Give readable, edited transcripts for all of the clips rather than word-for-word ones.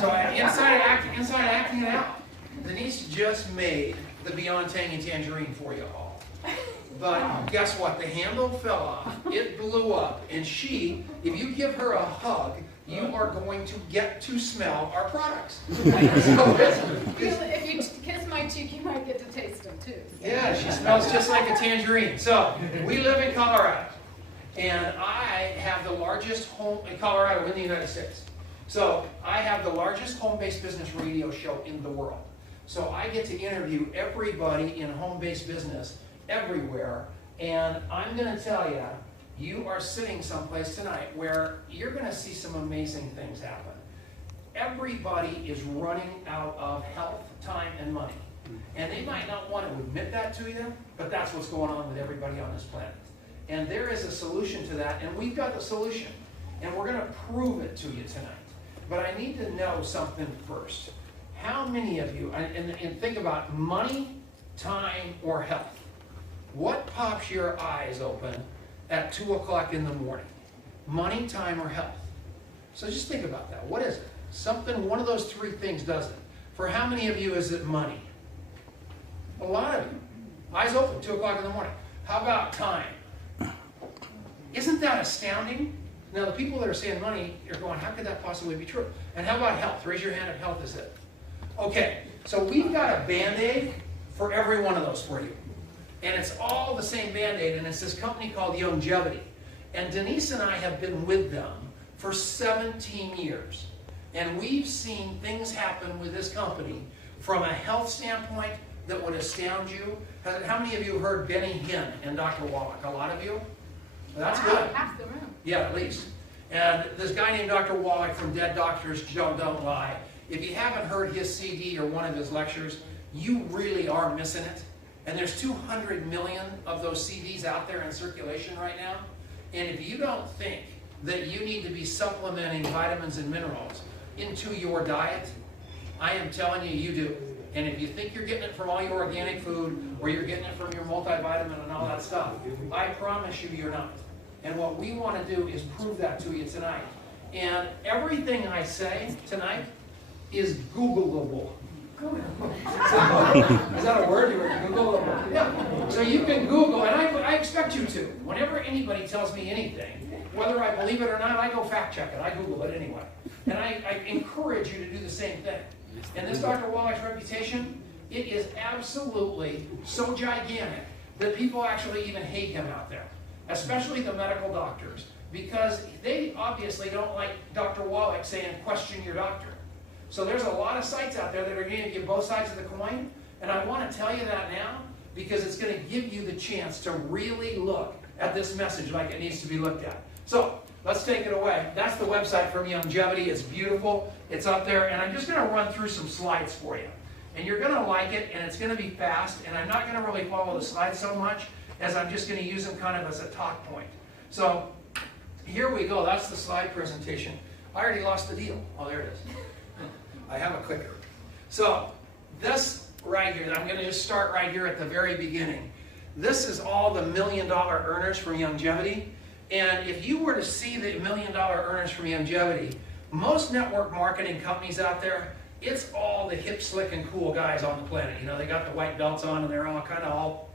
So inside acting it out, Denise just made the Beyond Tangy Tangerine for you all. But guess what? The handle fell off, it blew up, and she, if you give her a hug, you are going to get to smell our products. If you kiss my cheek, you might get to taste them too. Yeah, she smells just like a tangerine. So, we live in Colorado, and I have the largest home in Colorado in the United States. So, I have the largest home-based business radio show in the world. So, I get to interview everybody in home-based business everywhere, and I'm going to tell you, you are sitting someplace tonight where you're going to see some amazing things happen. Everybody is running out of health, time, and money. And they might not want to admit that to you, but that's what's going on with everybody on this planet. And there is a solution to that, and we've got the solution. And we're going to prove it to you tonight. But I need to know something first. How many of you, and think about money, time, or health. What pops your eyes open at 2 o'clock in the morning? Money, time, or health? So just think about that. What is it? Something, one of those three things does it. For how many of you is it money? A lot of you. Eyes open, 2 o'clock in the morning. How about time? Isn't that astounding? Now the people that are saying money, you're going, how could that possibly be true? And how about health? Raise your hand if health is it. Okay, so we've got a Band-Aid for every one of those for you. And it's all the same Band-Aid, and it's this company called Youngevity. And Denise and I have been with them for 17 years. And we've seen things happen with this company from a health standpoint that would astound you. How many of you heard Benny Hinn and Dr. Wallach? A lot of you? Well, that's good. Half the room. Yeah, at least. And this guy named Dr. Wallach from Dead Doctors Don't Lie. If you haven't heard his CD or one of his lectures, you really are missing it. And there's 200 million of those CDs out there in circulation right now. And if you don't think that you need to be supplementing vitamins and minerals into your diet, I am telling you, you do. And if you think you're getting it from all your organic food, or you're getting it from your multivitamin and all that stuff, I promise you, you're not. And what we want to do is prove that to you tonight. And everything I say tonight is Googleable. So, is that a word? Googleable? Yeah. So you can Google, and I expect you to. Whenever anybody tells me anything, whether I believe it or not, I go fact check it. I Google it anyway. And I encourage you to do the same thing. And this Dr. Wallach's reputation, it is absolutely so gigantic that people actually even hate him out there, especially the medical doctors, because they obviously don't like Dr. Wallach saying, question your doctor. So there's a lot of sites out there that are going to give both sides of the coin, and I want to tell you that now because it's going to give you the chance to really look at this message like it needs to be looked at. So let's take it away. That's the website from Youngevity. It's beautiful. It's up there, and I'm just going to run through some slides for you. And you're going to like it, and it's going to be fast, and I'm not going to really follow the slides so much as I'm just going to use them kind of as a talk point. So here we go. That's the slide presentation. I already lost the deal. Oh, there it is. I have a clicker. So this right here, I'm going to just start right here at the very beginning. This is all the $1 million earners from Youngevity. And if you were to see the $1 million earners from Youngevity, most network marketing companies out there, it's all the hip, slick, and cool guys on the planet. You know, they got the white belts on and they're all kind of all,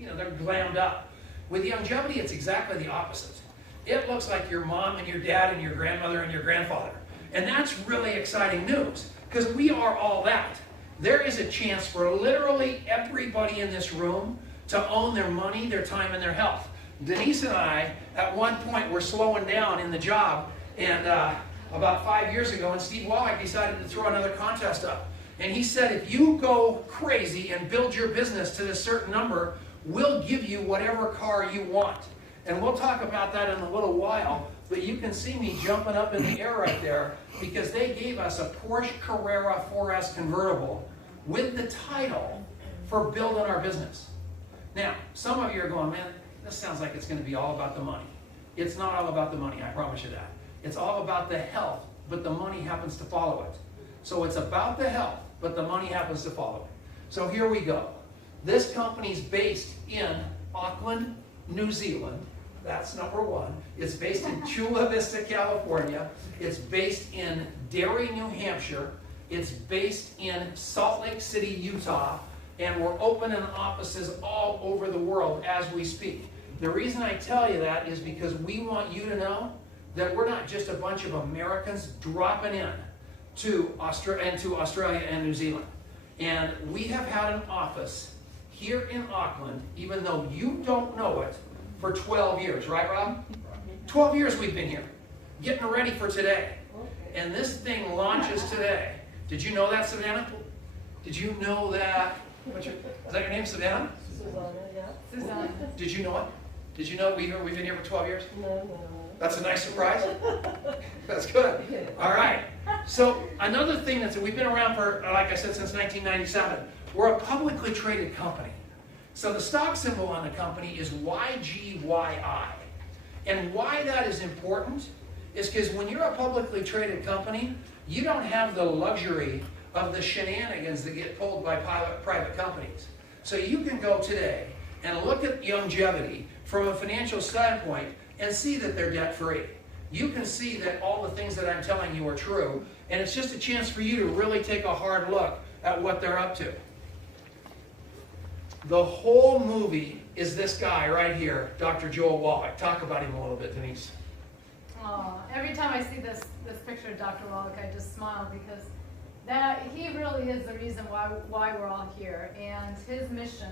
you know, they're glammed up. With Youngevity, it's exactly the opposite. It looks like your mom and your dad and your grandmother and your grandfather. And that's really exciting news, because we are all that. There is a chance for literally everybody in this room to own their money, their time, and their health. Denise and I, at one point, were slowing down in the job, and about 5 years ago, and Steve Wallach decided to throw another contest up. And he said, if you go crazy and build your business to this certain number, we'll give you whatever car you want. And we'll talk about that in a little while. But you can see me jumping up in the air right there because they gave us a Porsche Carrera 4S convertible with the title for building our business. Now, some of you are going, man, this sounds like it's going to be all about the money. It's not all about the money, I promise you that. It's all about the health, but the money happens to follow it. So it's about the health, but the money happens to follow it. So here we go. This company's based in Auckland, New Zealand. That's number one. It's based in Chula Vista, California. It's based in Derry, New Hampshire. It's based in Salt Lake City, Utah. And we're opening offices all over the world as we speak. The reason I tell you that is because we want you to know that we're not just a bunch of Americans dropping in to Australia and New Zealand. And we have had an office here in Auckland, even though you don't know it, for 12 years, right, Rob? 12 years we've been here, getting ready for today. And this thing launches today. Did you know that, Savannah? Did you know that? Is that your name, Savannah? Susanna, yeah. Susanna. Did you know it? Did you know we've been here for 12 years? No. That's a nice surprise. That's good. All right. So another thing we've been around for, like I said, since 1997. We're a publicly traded company. So the stock symbol on the company is YGYI. And why that is important is because when you're a publicly traded company, you don't have the luxury of the shenanigans that get pulled by private companies. So you can go today and look at Youngevity from a financial standpoint and see that they're debt-free. You can see that all the things that I'm telling you are true, and it's just a chance for you to really take a hard look at what they're up to. The whole movie is this guy right here, Dr. Joel Wallach. Talk about him a little bit, Denise. Oh, every time I see this picture of Dr. Wallach, I just smile because he really is the reason why we're all here. And his mission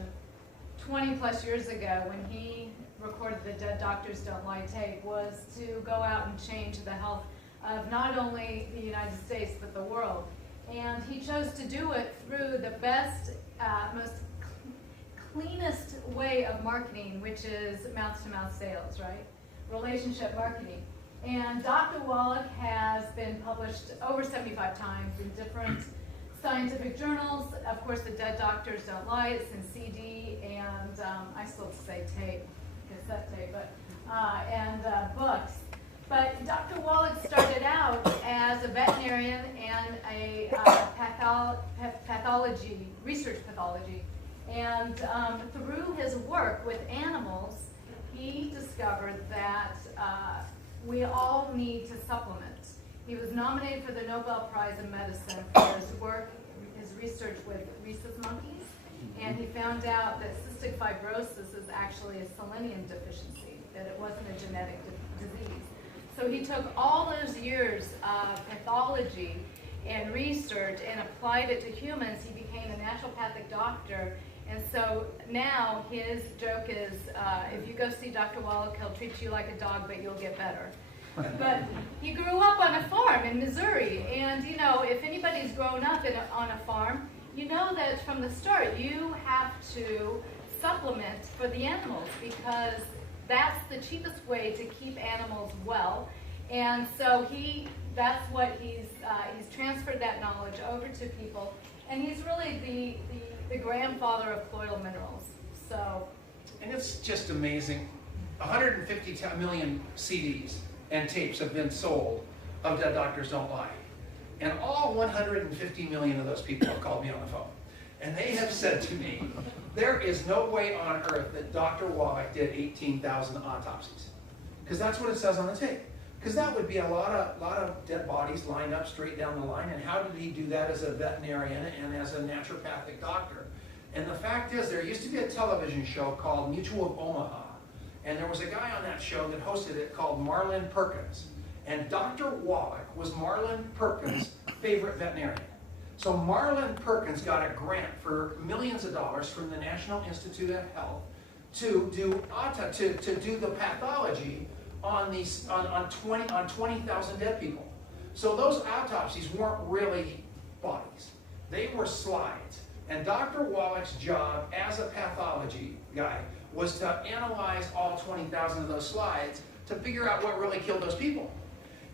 20 plus years ago when he recorded the Dead Doctors Don't Lie tape was to go out and change the health of not only the United States but the world. And he chose to do it through the best, most cleanest way of marketing, which is mouth-to-mouth sales, right? Relationship marketing. And Dr. Wallach has been published over 75 times in different scientific journals. Of course, the Dead Doctors Don't Lie, it's in CD, and I still say tape, cassette tape, but, and books. But Dr. Wallach started out as a veterinarian and a research pathology. And through his work with animals, he discovered that we all need to supplement. He was nominated for the Nobel Prize in Medicine for his work, his research with rhesus monkeys, and he found out that cystic fibrosis is actually a selenium deficiency, that it wasn't a genetic disease. So he took all those years of pathology and research and applied it to humans. He became a naturopathic doctor. And so now his joke is, if you go see Dr. Wallach, he'll treat you like a dog, but you'll get better. But he grew up on a farm in Missouri. And, you know, if anybody's grown up on a farm, you know that from the start you have to supplement for the animals because that's the cheapest way to keep animals well. And so that's what he's transferred that knowledge over to people. And he's really the grandfather of colloidal minerals. So, and it's just amazing. 150 million CDs and tapes have been sold of Dead Doctors Don't Lie. And all 150 million of those people have called me on the phone. And they have said to me, there is no way on earth that Dr. Wallach did 18,000 autopsies. Because that's what it says on the tape. Because that would be a lot of dead bodies lined up straight down the line. And how did he do that as a veterinarian and as a naturopathic doctor? And the fact is, there used to be a television show called Mutual of Omaha. And there was a guy on that show that hosted it called Marlin Perkins. And Dr. Wallach was Marlin Perkins' favorite veterinarian. So Marlin Perkins got a grant for millions of dollars from the National Institute of Health to do the pathology on 20,000 dead people. So those autopsies weren't really bodies. They were slides. And Dr. Wallach's job as a pathology guy was to analyze all 20,000 of those slides to figure out what really killed those people.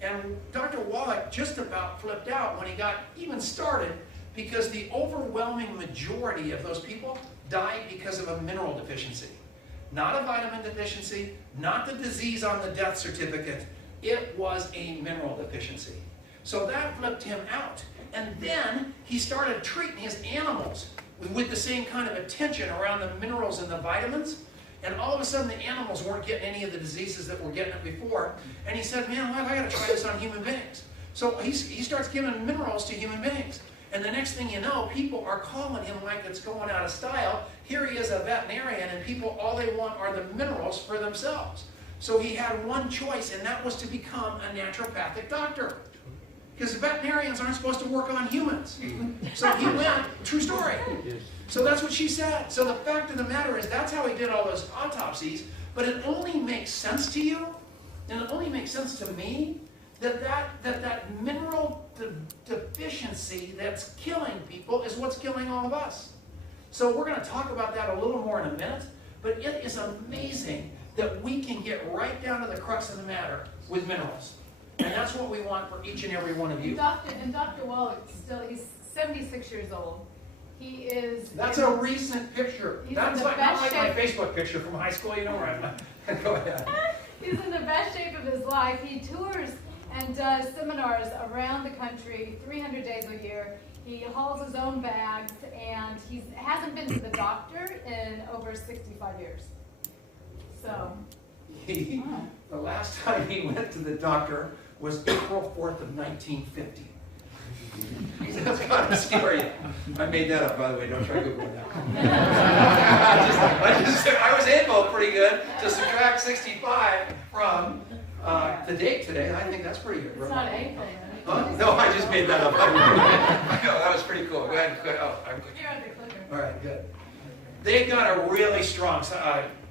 And Dr. Wallach just about flipped out when he got even started because the overwhelming majority of those people died because of a mineral deficiency. Not a vitamin deficiency, not the disease on the death certificate. It was a mineral deficiency. So that flipped him out. And then he started treating his animals with the same kind of attention around the minerals and the vitamins. And all of a sudden, the animals weren't getting any of the diseases that were getting it before. And he said, man, I got to try this on human beings. So he starts giving minerals to human beings. And the next thing you know, people are calling him like it's going out of style. Here he is, a veterinarian, and people, all they want are the minerals for themselves. So he had one choice, and that was to become a naturopathic doctor. Because veterinarians aren't supposed to work on humans. So he went, true story. So that's what she said. So the fact of the matter is, that's how he did all those autopsies. But it only makes sense to you, and it only makes sense to me, that mineral deficiency that's killing people is what's killing all of us. So we're going to talk about that a little more in a minute. But it is amazing that we can get right down to the crux of the matter with minerals. And that's what we want for each and every one of you. And Dr. Wallach, he's 76 years old. He is... That's a recent picture. That's not like my Facebook picture from high school, you know, where I'm... Go ahead. He's in the best shape of his life. He tours and does seminars around the country 300 days a year. He hauls his own bags, and he hasn't been to the doctor in over 65 years. So... The last time he went to the doctor was April 4th of 1950. That's kind of scary. I made that up, by the way. Don't try Googling that. I was able pretty good to subtract 65 from the date today. I think that's pretty good. It's not April. Huh? No, I just made that up. I know, that was pretty cool. Go ahead. Oh, I'm good. You're on the clicker. All right, good. They've got a really strong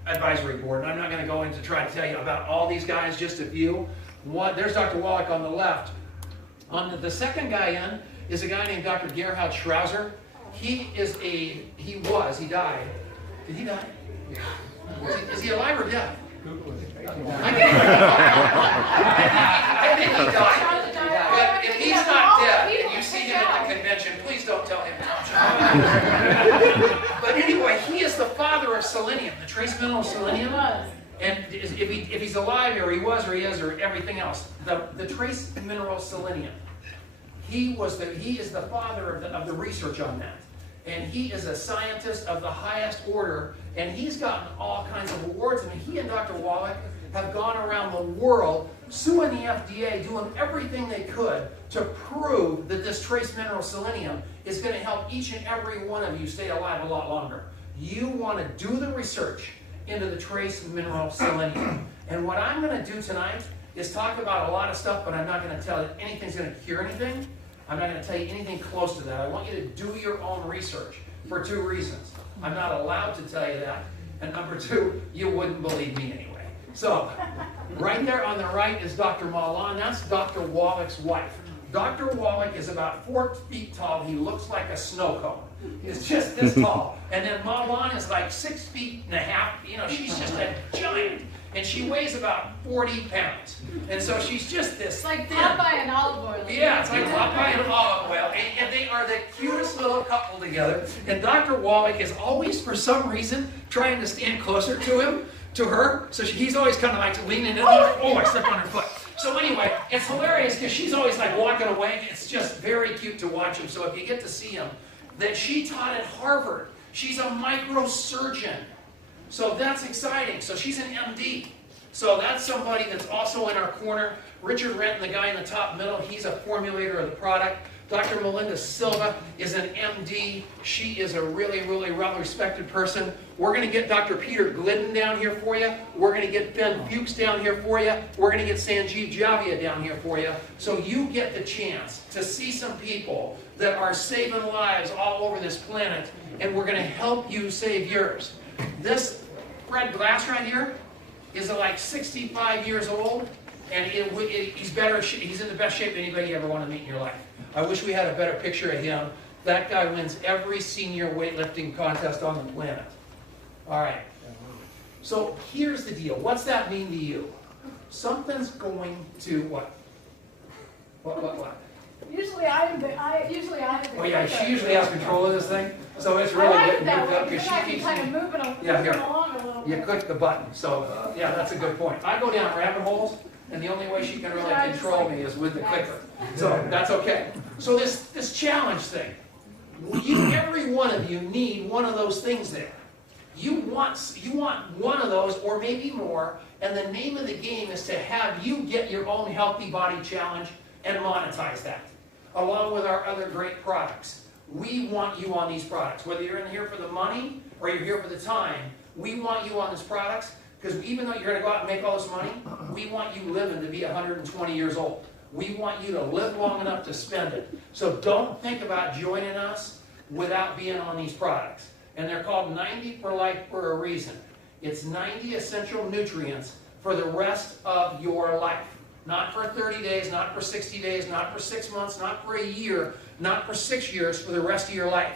advisory board, and I'm not going to go into try to tell you about all these guys, just a few. There's Dr. Wallach on the left. On the second guy in is a guy named Dr. Gerhard Schrauser. He died. Did he die? Is he alive or dead? I think he died. But if he's not dead and you see him at the convention, please don't tell him. But anyway, he is the father of selenium, the trace mineral selenium. And if he's alive, or he was, or he is, or everything else, the trace mineral selenium, he is the father of the research on that. And he is a scientist of the highest order, and he's gotten all kinds of awards. I mean, he and Dr. Wallach have gone around the world suing the FDA, doing everything they could to prove that this trace mineral selenium is going to help each and every one of you stay alive a lot longer. You want to do the research into the trace mineral selenium. And what I'm going to do tonight is talk about a lot of stuff, but I'm not going to tell you anything's going to cure anything. I'm not going to tell you anything close to that. I want you to do your own research for two reasons. I'm not allowed to tell you that. And number two, you wouldn't believe me anyway. So, right there on the right is Dr. Malan. That's Dr. Wallach's wife. Dr. Wallach is about 4 feet tall. He looks like a snow cone. He's just this tall. And then Malan is like 6 feet and a half. You know, she's just a giant. And she weighs about 40 pounds. And so she's just this. It's like Popeye and olive oil. Yeah, it's like Popeye and olive oil. And they are the cutest little couple together. And Dr. Wallach is always, for some reason, trying to stand closer to her. So he's always kind of like leaning in on her. Oh, I stepped on her foot. So anyway, it's hilarious because she's always like walking away. It's just very cute to watch him. So if you get to see him, that she taught at Harvard. She's a microsurgeon. So that's exciting. So she's an MD. So that's somebody that's also in our corner. Richard Renton, the guy in the top middle, he's a formulator of the product. Dr. Melinda Silva is an MD. She is a really, really well-respected person. We're going to get Dr. Peter Glidden down here for you. We're going to get Ben Fuchs down here for you. We're going to get Sanjeev Javia down here for you. So you get the chance to see some people that are saving lives all over this planet, and we're going to help you save yours. This Fred Glass right here is like 65 years old, and he's in the best shape anybody you ever want to meet in your life. I wish we had a better picture of him. That guy wins every senior weightlifting contest on the planet. All right. So here's the deal. What's that mean to you? Something's going to what? What? Usually I have the Oh yeah, she usually has control of this thing. So it's really getting moved up because she keeps kind of moving along a little bit. You click the button. So yeah, that's a good point. I go down rabbit holes, and the only way she can really control me is with the clicker. So that's okay. So this challenge thing, every one of you need one of those things there. You want one of those or maybe more, and the name of the game is to have you get your own Healthy Body Challenge and monetize that, along with our other great products. We want you on these products. Whether you're in here for the money or you're here for the time, we want you on these products, because even though you're going to go out and make all this money, we want you living to be 120 years old. We want you to live long enough to spend it. So don't think about joining us without being on these products. And they're called 90 for life for a reason. It's 90 essential nutrients for the rest of your life. Not for 30 days, not for 60 days, not for 6 months, not for a year, not for 6 years, for the rest of your life.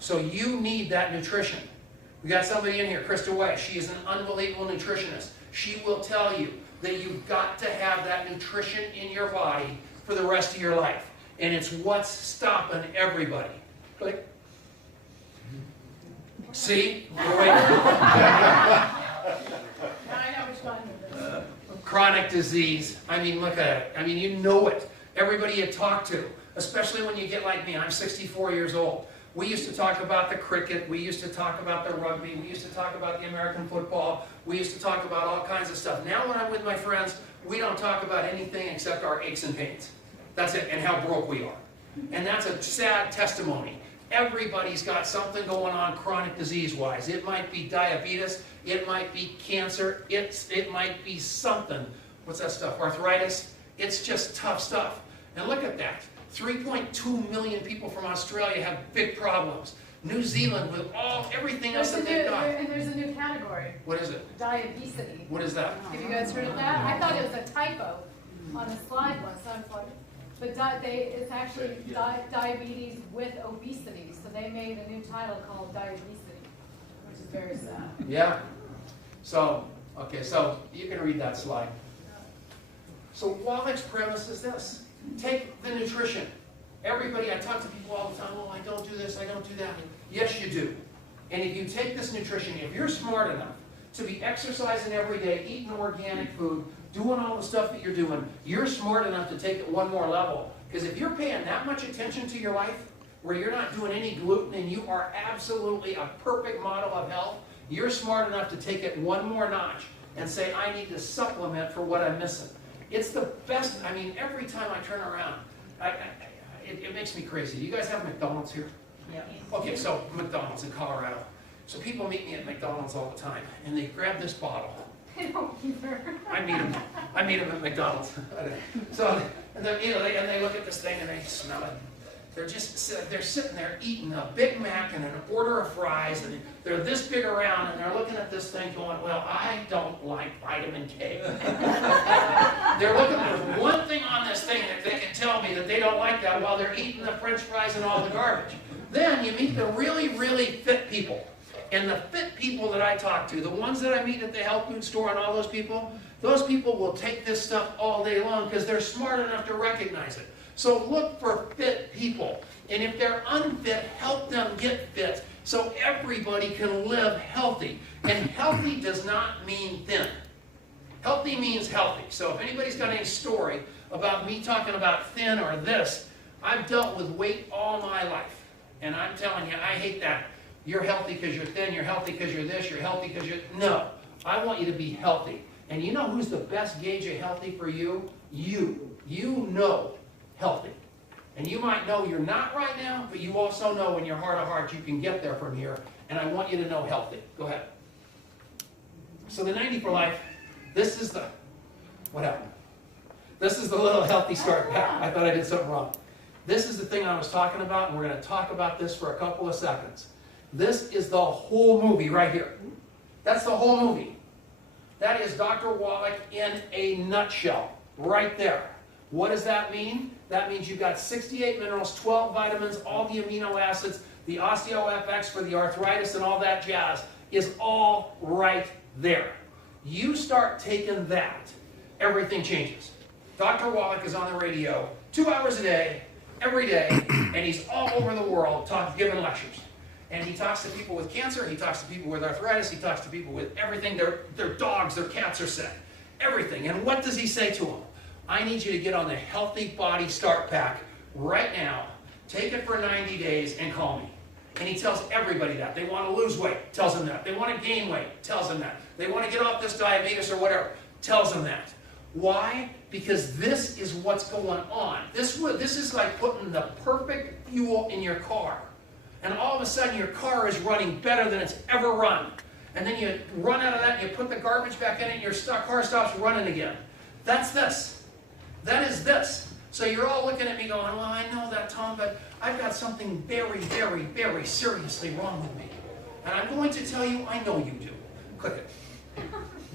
So you need that nutrition. We got somebody in here, Krista Way. She is an unbelievable nutritionist. She will tell you that you've got to have that nutrition in your body for the rest of your life. And it's what's stopping everybody. Click. See? You're waiting. Chronic disease. I mean, look at it. I mean, you know it. Everybody you talk to, especially when you get like me. I'm 64 years old. We used to talk about the cricket. We used to talk about the rugby. We used to talk about the American football. We used to talk about all kinds of stuff. Now when I'm with my friends, we don't talk about anything except our aches and pains. That's it, and how broke we are. And that's a sad testimony. Everybody's got something going on chronic disease-wise. It might be diabetes. It might be cancer. It might be something. What's that stuff? Arthritis. It's just tough stuff. And look at that. 3.2 million people from Australia have big problems. New Zealand with everything else that they've got. And there's a new category. What is it? Diabesity. What is that? Have you guys heard of that? I thought it was a typo on the slide once. But it's actually diabetes with obesity. So they made a new title called Diabesity, which is very sad. Yeah. So, okay, so you can read that slide. So Wallach's premise is this. Take the nutrition. Everybody, I talk to people all the time, oh, I don't do this, I don't do that. Yes, you do. And if you take this nutrition, if you're smart enough to be exercising every day, eating organic food, doing all the stuff that you're doing, you're smart enough to take it one more level. Because if you're paying that much attention to your life, where you're not doing any gluten and you are absolutely a perfect model of health, you're smart enough to take it one more notch and say, I need to supplement for what I'm missing. It's the best. I mean, every time I turn around, it makes me crazy. You guys have McDonald's here? Yeah. Okay, so McDonald's in Colorado. So people meet me at McDonald's all the time, and they grab this bottle. I don't either. I meet them at McDonald's. So, and they look at this thing and they smell it. They're sitting there eating a Big Mac and an order of fries, and they're this big around, and they're looking at this thing going, well, I don't like vitamin K. They're looking for one thing on this thing that they can tell me that they don't like that while they're eating the French fries and all the garbage. Then you meet the really, really fit people. And the fit people that I talk to, the ones that I meet at the health food store and all those people will take this stuff all day long because they're smart enough to recognize it. So look for fit people. And if they're unfit, help them get fit so everybody can live healthy. And healthy does not mean thin. Healthy means healthy. So if anybody's got any story about me talking about thin or this, I've dealt with weight all my life. And I'm telling you, I hate that. You're healthy because you're thin, you're healthy because you're this, you're healthy because you're... No, I want you to be healthy. And you know who's the best gauge of healthy for you? You. You know healthy. And you might know you're not right now, but you also know in your heart of hearts you can get there from here. And I want you to know healthy. Go ahead. So the 90 for life, this is the... What happened? This is the little healthy start pack. I thought I did something wrong. This is the thing I was talking about, and we're going to talk about this for a couple of seconds. This is the whole movie right here. That's the whole movie. That is Dr. Wallach in a nutshell, right there. What does that mean? That means you've got 68 minerals, 12 vitamins, all the amino acids, the OsteoFX for the arthritis and all that jazz is all right there. You start taking that, everything changes. Dr. Wallach is on the radio 2 hours a day, every day, and he's all over the world giving lectures. And he talks to people with cancer, he talks to people with arthritis, he talks to people with everything. Their dogs, their cats are sick. Everything. And what does he say to them? I need you to get on the Healthy Body Start Pack right now. Take it for 90 days and call me. And he tells everybody that. They want to lose weight, tells them that. They want to gain weight, tells them that. They want to get off this diabetes or whatever, tells them that. Why? Because this is what's going on. This is like putting the perfect fuel in your car. And all of a sudden your car is running better than it's ever run. And then you run out of that and you put the garbage back in it and your car stops running again. That's this. That is this. So you're all looking at me going, well, I know that, Tom, but I've got something very, very, very seriously wrong with me. And I'm going to tell you, I know you do. Click it.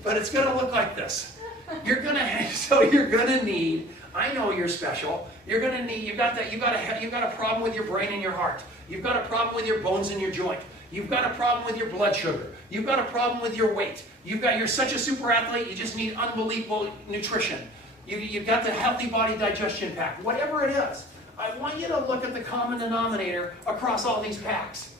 But it's going to look like this. You're going to need, I know you're special. You're going to need, you've got a problem with your brain and your heart. You've got a problem with your bones and your joint. You've got a problem with your blood sugar. You've got a problem with your weight. You're such a super athlete, you just need unbelievable nutrition. You've got the healthy body digestion pack. Whatever it is, I want you to look at the common denominator across all these packs.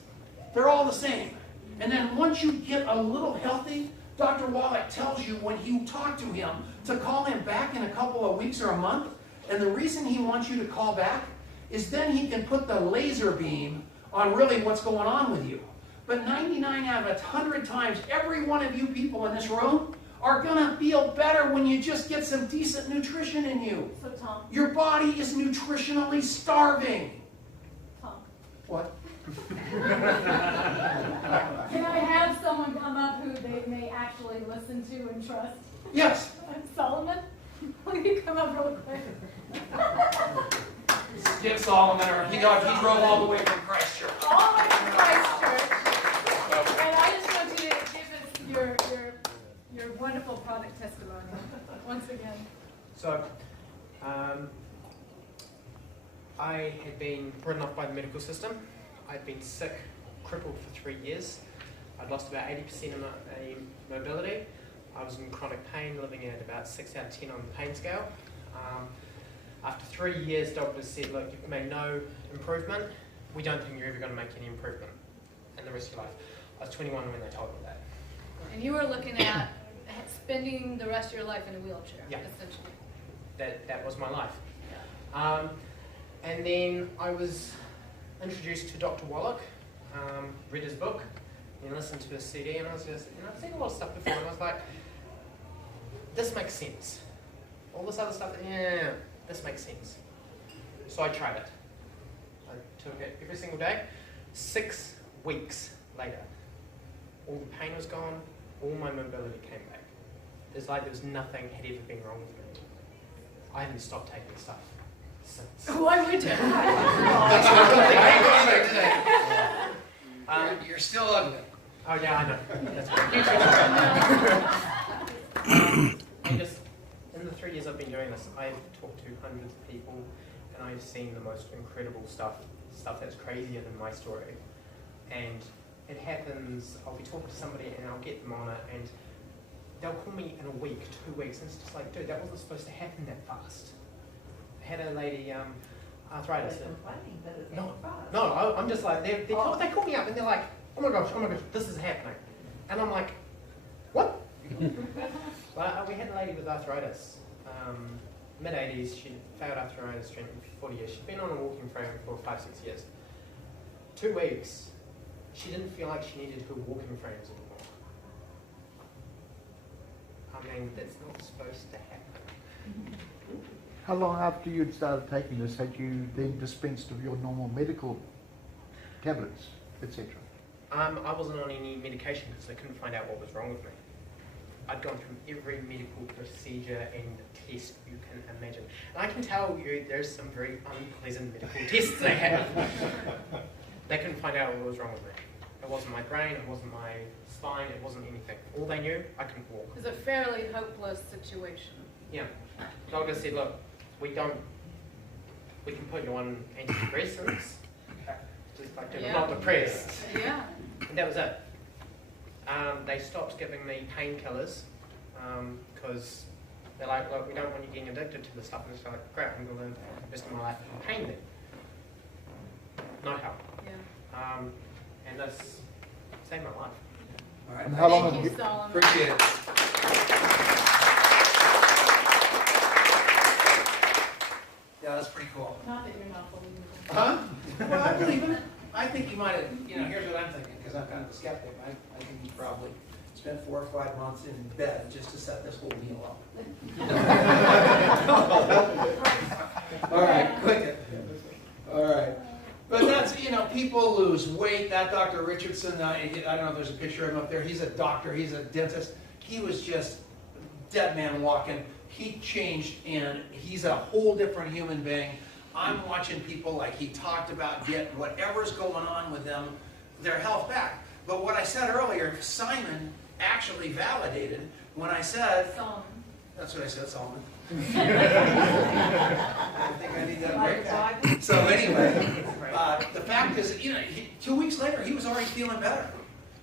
They're all the same. And then once you get a little healthy, Dr. Wallach tells you when you talk to him to call him back in a couple of weeks or a month. And the reason he wants you to call back is then he can put the laser beam on really what's going on with you. But 99 out of 100 times, every one of you people in this room are going to feel better when you just get some decent nutrition in you. So, Tom. Your body is nutritionally starving. Tom. What? Can I have someone come up who they may actually listen to and trust? Yes. Solomon? Will you come up real quick? Give Solomon, he drove all the way from Christchurch. All the way from Christchurch. And I just want you to give us your wonderful product testimony once again. So, I had been written off by the medical system. I'd been sick, crippled for 3 years. I'd lost about 80% of my mobility. I was in chronic pain, living at about 6 out of 10 on the pain scale. After 3 years, doctors said, look, you've made no improvement. We don't think you're ever going to make any improvement in the rest of your life. I was 21 when they told me that. And you were looking at spending the rest of your life in a wheelchair, Yeah. essentially. That was my life. Yeah. And then I was introduced to Dr. Wallach, read his book, and listened to his CD, and I was just, I've seen a lot of stuff before, and I was like, this makes sense. All this other stuff, yeah, this makes sense. So I tried it. I took it every single day. 6 weeks later, all the pain was gone, all my mobility came back. It's like there was nothing had ever been wrong with me. I haven't stopped taking stuff since. Why would you? That's what I'm You're still ugly. Oh yeah, I know. That's great. And just in the 3 years I've been doing this, I've talked to hundreds of people, and I've seen the most incredible stuff that's crazier than my story. And it happens, I'll be talking to somebody and I'll get them on it, and they'll call me in a week, 2 weeks, and it's just like, dude, that wasn't supposed to happen that fast. I had a lady, arthritis. They're complaining that it's No, fast. no, I'm just like, they call me up and they're like, oh my gosh, this is happening. And I'm like, what? Well, we had a lady with arthritis, mid-80s, she failed arthritis treatment for 40 years. She'd been on a walking frame for 5-6 years. 2 weeks, she didn't feel like she needed her walking frames anymore. I mean, that's not supposed to happen. How long after you'd started taking this had you then dispensed of your normal medical tablets, etc.? I wasn't on any medication because they couldn't find out what was wrong with me. I'd gone through every medical procedure and test you can imagine. And I can tell you there's some very unpleasant medical tests they have. They couldn't find out what was wrong with me. It wasn't my brain, it wasn't my spine, it wasn't anything. All they knew, I couldn't walk. It was a fairly hopeless situation. Yeah. The doctor said, look, we can put you on antidepressants, just like Yeah. not depressed. Yeah. And that was it. They stopped giving me painkillers because they're like, look, we don't want you getting addicted to this stuff. And it's like, great, I'm going to live the rest of my life in pain then. No help. Yeah. And this saved my life. All right. And how long Thank have you, you, Solomon. Appreciate it. Yeah, that's pretty cool. Not that you're not believing. Huh? Well, I believe him. I I think he might have, here's what I'm thinking, because I'm kind of a skeptic. I think he probably spent 4 or 5 months in bed just to set this whole deal up. All right, quick. All right. But that's, people lose weight. That Dr. Richardson, I don't know if there's a picture of him up there. He's a doctor. He's a dentist. He was just dead man walking. He changed, and he's a whole different human being. I'm watching people like he talked about get whatever's going on with them, their health back. But what I said earlier, Simon actually validated when I said, Solomon. That's what I said, Solomon. I think I need that break back. So anyway, the fact is, 2 weeks later, he was already feeling better.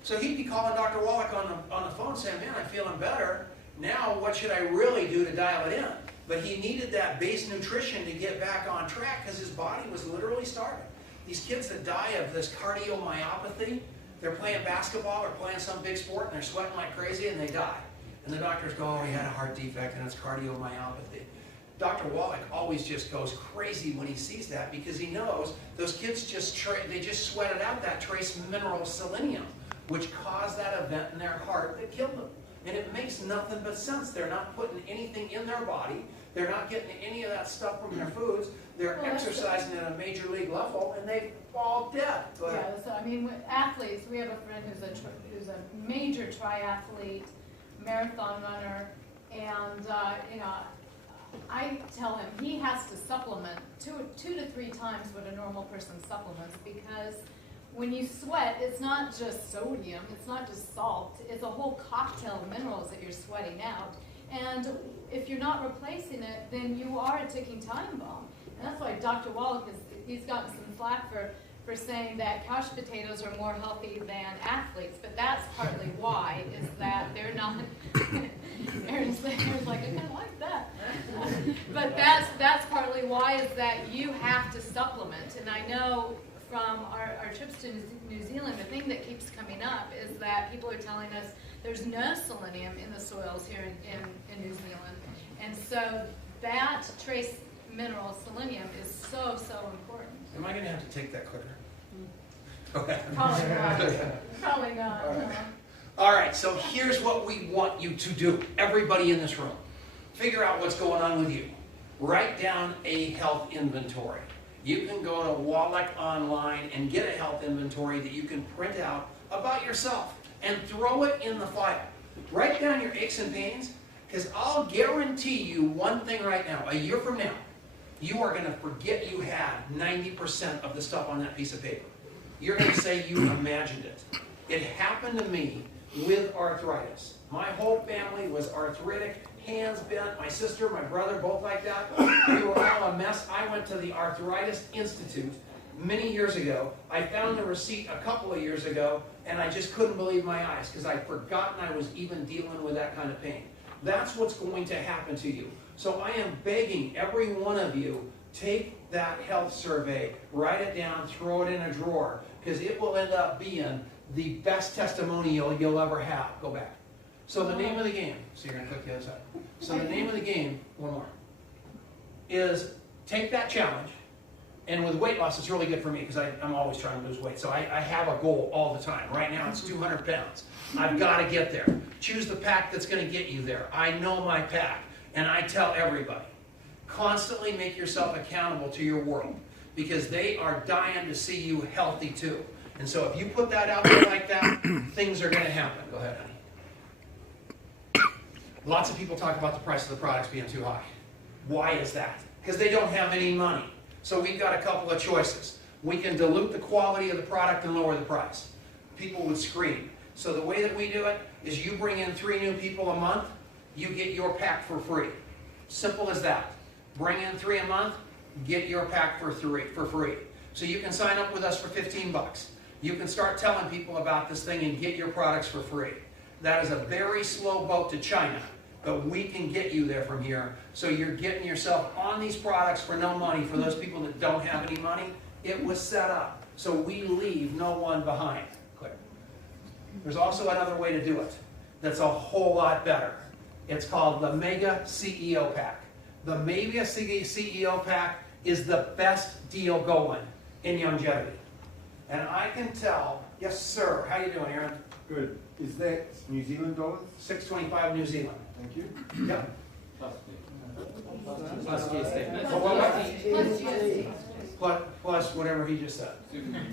So he'd be calling Dr. Wallach on the phone saying, man, I'm feeling better. Now what should I really do to dial it in? But he needed that base nutrition to get back on track because his body was literally starving. These kids that die of this cardiomyopathy, they're playing basketball or playing some big sport and they're sweating like crazy and they die. And the doctors go, oh, he had a heart defect and it's cardiomyopathy. Dr. Wallach always just goes crazy when he sees that because he knows those kids just sweated out that trace mineral selenium, which caused that event in their heart that killed them. And it makes nothing but sense. They're not putting anything in their body. They're not getting any of that stuff from their foods. They're exercising at a major league level, and they fall dead. Yeah, so I mean, with athletes, we have a friend who's a major triathlete, marathon runner, and I tell him he has to supplement two to three times what a normal person supplements because when you sweat, it's not just sodium, it's not just salt, it's a whole cocktail of minerals that you're sweating out. And if you're not replacing it, then you are a ticking time bomb. And that's why Dr. Wallach, he's gotten some flack for saying that couch potatoes are more healthy than athletes, but that's partly why, is that they're not, Aaron's like, I kind of like that. But that's partly why, is that you have to supplement. And I know from our trips to New Zealand, the thing that keeps coming up is that people are telling us there's no selenium in the soils here in New Zealand. And so that trace mineral selenium is so, so important. Am I going to have to take that clicker? Okay. Probably not. Probably not. All right. All right, so here's what we want you to do, everybody in this room. Figure out what's going on with you. Write down a health inventory. You can go to Wallach online and get a health inventory that you can print out about yourself and throw it in the file. Write down your aches and pains, because I'll guarantee you one thing right now, a year from now, you are going to forget you had 90% of the stuff on that piece of paper. You're going to say you imagined it. It happened to me with arthritis. My whole family was arthritic, hands bent, my sister, my brother, both like that. We were all a mess. I went to the Arthritis Institute many years ago. I found the receipt a couple of years ago, and I just couldn't believe my eyes because I'd forgotten I was even dealing with that kind of pain. That's what's going to happen to you. So I am begging every one of you, take that health survey, write it down, throw it in a drawer, because it will end up being the best testimonial you'll ever have. Go back. So the name of the game, so you're going to click the other side. So the name of the game, one more, is take that challenge. And with weight loss, it's really good for me because I'm always trying to lose weight. So I have a goal all the time. Right now it's 200 pounds. I've got to get there. Choose the pack that's going to get you there. I know my pack. And I tell everybody, constantly make yourself accountable to your world because they are dying to see you healthy too. And so if you put that out there like that, things are going to happen. Go ahead, honey. Lots of people talk about the price of the products being too high. Why is that? Because they don't have any money. So we've got a couple of choices. We can dilute the quality of the product and lower the price. People would scream. So the way that we do it is you bring in 3 new people a month, you get your pack for free. Simple as that. Bring in 3 a month, get your pack for free. So you can sign up with us for 15 bucks. You can start telling people about this thing and get your products for free. That is a very slow boat to China, but we can get you there from here. So you're getting yourself on these products for no money. For those people that don't have any money, it was set up. So we leave no one behind. Clear. There's also another way to do it that's a whole lot better. It's called the Mega CEO Pack. The Mega CEO Pack is the best deal going in Youngevity. And I can tell, yes sir, how you doing, Aaron? Good. Is that New Zealand dollars? 625 New Zealand. Thank you. Yep. Plus GST. Plus GST. Plus whatever he just said.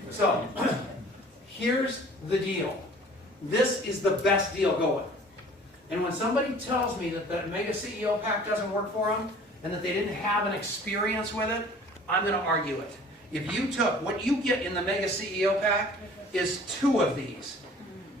So, here's the deal. This is the best deal going. And when somebody tells me that the Mega CEO Pack doesn't work for them, and that they didn't have an experience with it, I'm going to argue it. If you took, what you get in the Mega CEO Pack is 2 of these.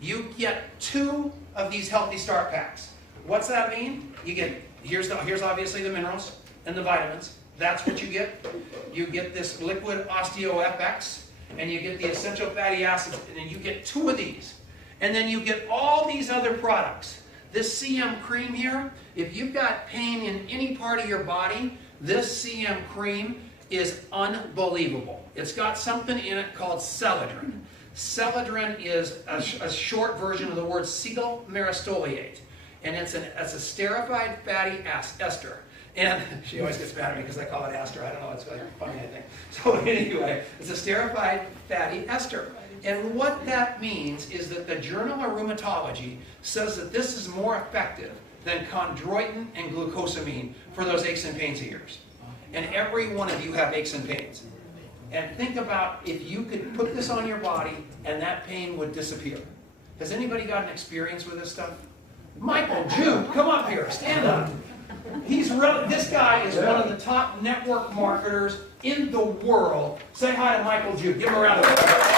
You get 2 of these Healthy Start Packs. What's that mean? You get, here's obviously the minerals and the vitamins. That's what you get. You get this liquid Osteo FX, and you get the essential fatty acids, and then you get 2 of these. And then you get all these other products. This CM cream here, if you've got pain in any part of your body, this CM cream is unbelievable. It's got something in it called celadrin. Celadrin is a short version of the word cetyl myristoyate, and it's a esterified fatty ester. And she always gets mad at me because I call it ester. I don't know, it's like funny, I think. So anyway, it's a esterified fatty ester. And what that means is that the Journal of Rheumatology says that this is more effective than chondroitin and glucosamine for those aches and pains of yours. And every one of you have aches and pains. And think about if you could put this on your body and that pain would disappear. Has anybody got an experience with this stuff? Michael, Jude, come up here, stand up. This guy is one of the top network marketers in the world. Say hi to Michael Jude. Give him a round of applause.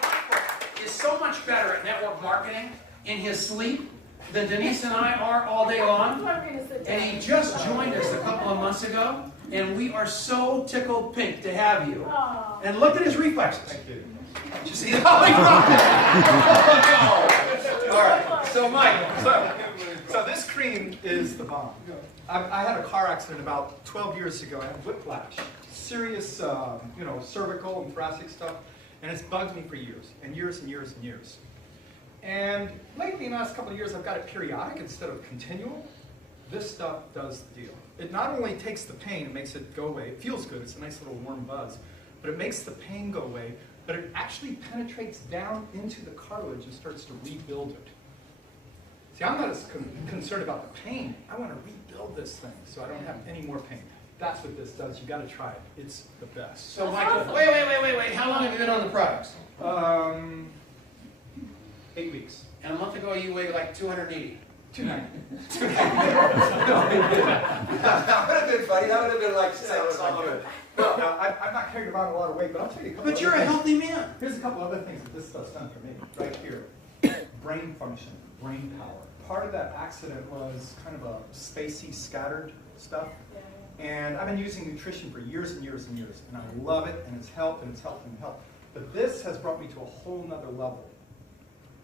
Michael is so much better at network marketing in his sleep than Denise and I are all day long. And he just joined us a couple of months ago, and we are so tickled pink to have you. And look at his reflexes. Thank you. Did you see that? Oh, no. All right. So, Michael. So this cream is the bomb. I had a car accident about 12 years ago. I had whiplash, serious, cervical and thoracic stuff, and it's bugged me for years and years and years and years. And lately, in the last couple of years, I've got it periodic instead of continual. This stuff does the deal. It not only takes the pain, it makes it go away. It feels good. It's a nice little warm buzz, but it makes the pain go away. But it actually penetrates down into the cartilage and starts to rebuild it. See, I'm not as concerned about the pain. I want to rebuild this thing so I don't have any more pain. That's what this does. You got to try it. It's the best. So, Michael, wait. How long have you been on the products? 8 weeks. And a month ago, you weighed like 280. 290. That would have been funny. That would have been like sex all of it. No, I'm not carrying around a lot of weight, but I'll tell you a couple. But you're a healthy man. Here's a couple other things that this stuff's done for me. Right here, brain function, brain power. Part of that accident was kind of a spacey, scattered stuff. And I've been using nutrition for years and years and years, and I love it, and it's helped, and it's helped, and helped. But this has brought me to a whole nother level.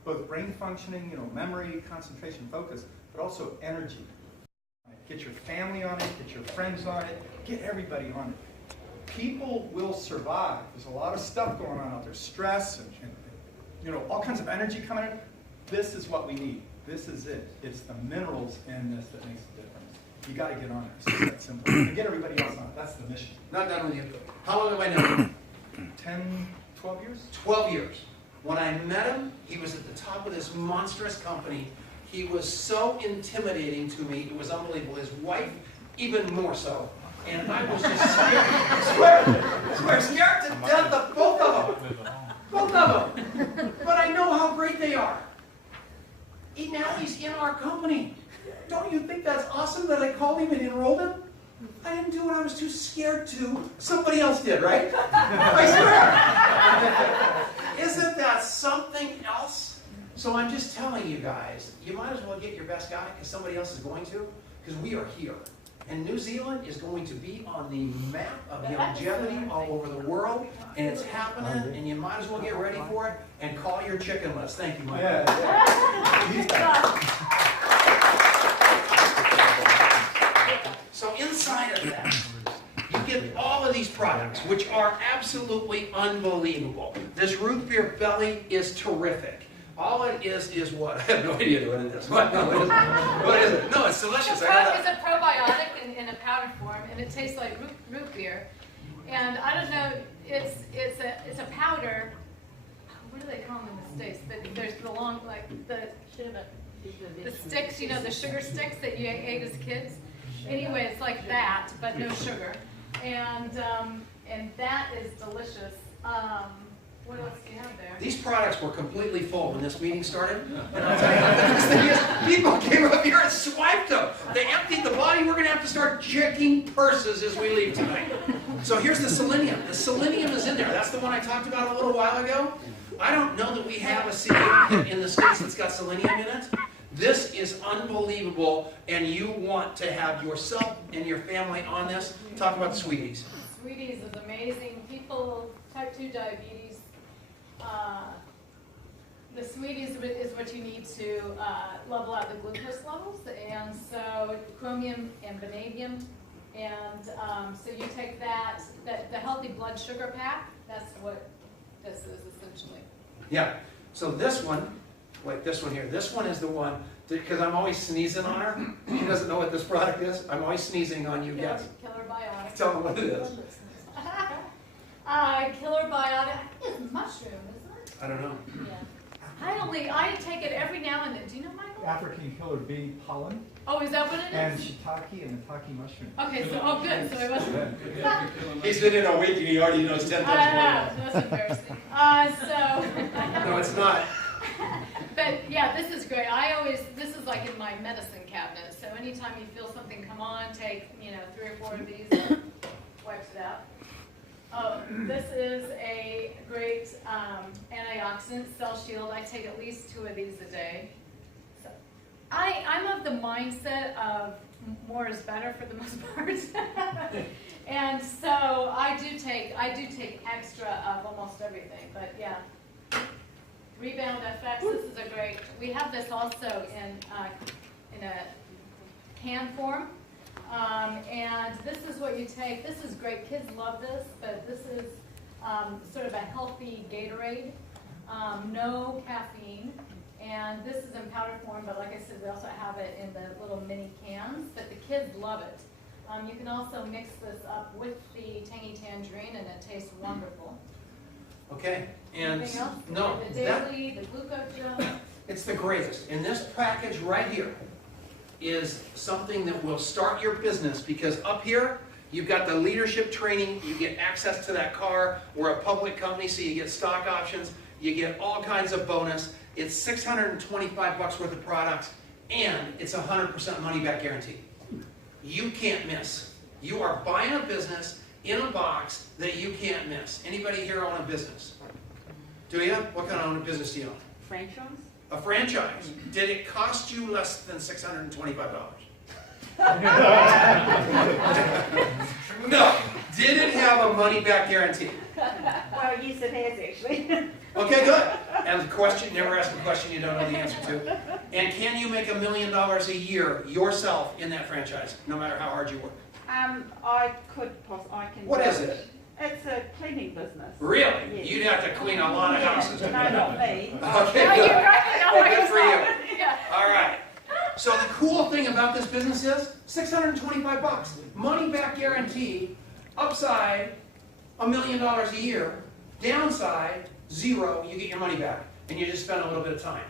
Both brain functioning, memory, concentration, focus, but also energy. Get your family on it, get your friends on it, get everybody on it. People will survive. There's a lot of stuff going on out there, stress and all kinds of energy coming in. This is what we need. This is it. It's the minerals in this that makes the difference. You got to get on it. It's just that simple. And get everybody else on it. That's the mission. Not done with you. How long have I known you? 10, 12 years? 12 years. When I met him, he was at the top of this monstrous company. He was so intimidating to me. It was unbelievable. His wife, even more so. And I was just scared. Scared to death of both of them. Both of them. But I know how great they are. Now he's in our company. Don't you think that's awesome that I called him and enrolled him? I didn't do it. I was too scared to. Somebody else did, right? I swear. Isn't that something else? So I'm just telling you guys, you might as well get your best guy because somebody else is going to, because we are here. And New Zealand is going to be on the map of Youngevity all over the world, and it's happening, and you might as well get ready for it and call your chicken list. Thank you, Mike. So inside of that, you get all of these products, which are absolutely unbelievable. This root beer belly is terrific. All it is what? I have no idea what it is. What is it? No, it's delicious. It's a probiotic in a powder form, and it tastes like root beer. And I don't know, it's a powder. What do they call them in the States? There's the long, like the sticks, you know, the sugar sticks that you ate as kids. Anyway, it's like that, but no sugar. And that is delicious. What else do you have there? These products were completely full when this meeting started. And I'll tell you what the next thing is, people came up here and swiped them. They emptied the body. We're going to have to start checking purses as we leave tonight. So here's the selenium. The selenium is in there. That's the one I talked about a little while ago. I don't know that we have a CD in the States that's got selenium in it. This is unbelievable, and you want to have yourself and your family on this. Talk about the Sweeties. Sweeties is amazing. People, type 2 diabetes, the Sweeties is what you need to level out the glucose levels, and so chromium and vanadium, and so you take that, the healthy blood sugar pack, that's what this is essentially. Yeah, so this one, like this one here, this one is the one, because I'm always sneezing on her. She doesn't know what this product is. I'm always sneezing on you guys. Killer Biotic. Tell them what it is. Killer Biotic is mushroom, isn't it? I don't know. Yeah. I take it every now and then. Do you know, Michael? African killer bee pollen Oh, is that what it and is? shiitake and maitake mushroom. Okay, so, good, so it wasn't. He's been in a week and he already knows 10,000 That's embarrassing. No, it's not. But yeah, this is great. This is like in my medicine cabinet. So anytime you feel something come on, take, 3 or 4 of these, wipes it out. Oh, this is a great antioxidant, cell shield. I take at least 2 of these a day. So I'm of the mindset of more is better for the most part. And so I do take extra of almost everything, but yeah. Rebound FX, this is a great, we have this also in a can form. And this is what you take. This is great. Kids love this, but this is sort of a healthy Gatorade. No caffeine. And this is in powder form, but like I said, we also have it in the little mini cans, but the kids love it. You can also mix this up with the tangy tangerine, and it tastes wonderful. Okay, and Anything else? no, The daily, the glucose gel. it's the greatest. And this package right here is something that will start your business, because up here you've got the leadership training, you get access to that car. We're a public company, so you get stock options, you get all kinds of bonus. It's $625 worth of products, and it's 100% money back guarantee. You can't miss. You are buying a business in a box that you can't miss. Anybody here own a business? Do you? What kind of business do you own? Franchise? A franchise. Did it cost you less than $625? No. Did it have a money back guarantee? Well, yes, it has actually. Okay, good. And the question, never ask a question you don't know the answer to. And can you make $1 million a year yourself in that franchise, no matter how hard you work? I can. What is it? It's a cleaning business. Really? Yes. You'd have to clean a lot of houses. No, not me. Okay, No, good. you're right. No, Good for you. Yeah. All right. So the cool thing about this business is $625, money back guarantee, upside $1 million a year, downside 0, you get your money back, and you just spend a little bit of time.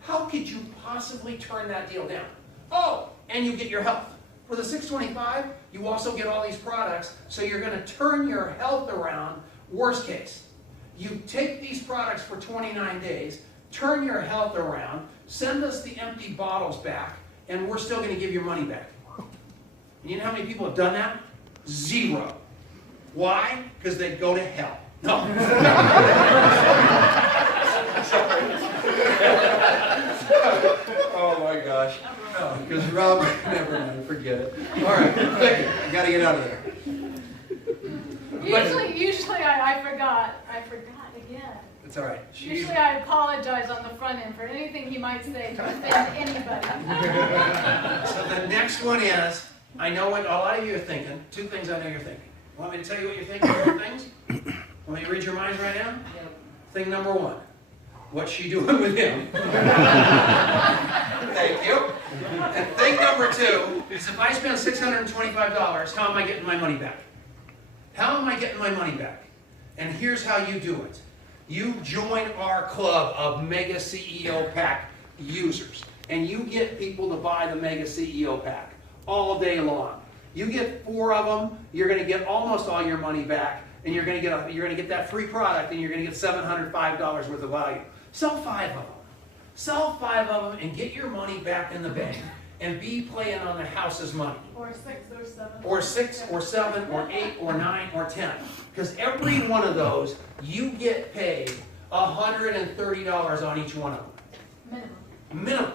How could you possibly turn that deal down? Oh, and you get your health. For the $625, you also get all these products, so you're going to turn your health around, worst case. You take these products for 29 days, turn your health around, send us the empty bottles back, and we're still going to give your money back. And you know how many people have done that? 0. Why? Because they go to hell. No. Oh my gosh. No, because Rob, never mind, forget it. All right, thank you. I got to get out of there. Usually I forgot. I forgot again. It's all right. Usually I apologize on the front end for anything he might say to offend anybody. So the next one is, I know what a lot of you are thinking. 2 things I know you're thinking. Want me to tell you what you're thinking? 2 things? Want me to read your minds right now? Yep. Thing number 1. What's she doing with him? Thank you. And thing number 2 is, if I spend $625, how am I getting my money back? How am I getting my money back? And here's how you do it. You join our club of Mega CEO Pack users, and you get people to buy the Mega CEO Pack all day long. You get 4 of them, you're going to get almost all your money back, and you're going to get that free product, and you're going to get $705 worth of value. Sell 5 of them. Sell 5 of them and get your money back in the bank, and be playing on the house's money. Or 6 or 7. Or 6 or 7 or 8 or 9 or 10. Because every one of those, you get paid $130 on each one of them. Minimum. Minimum.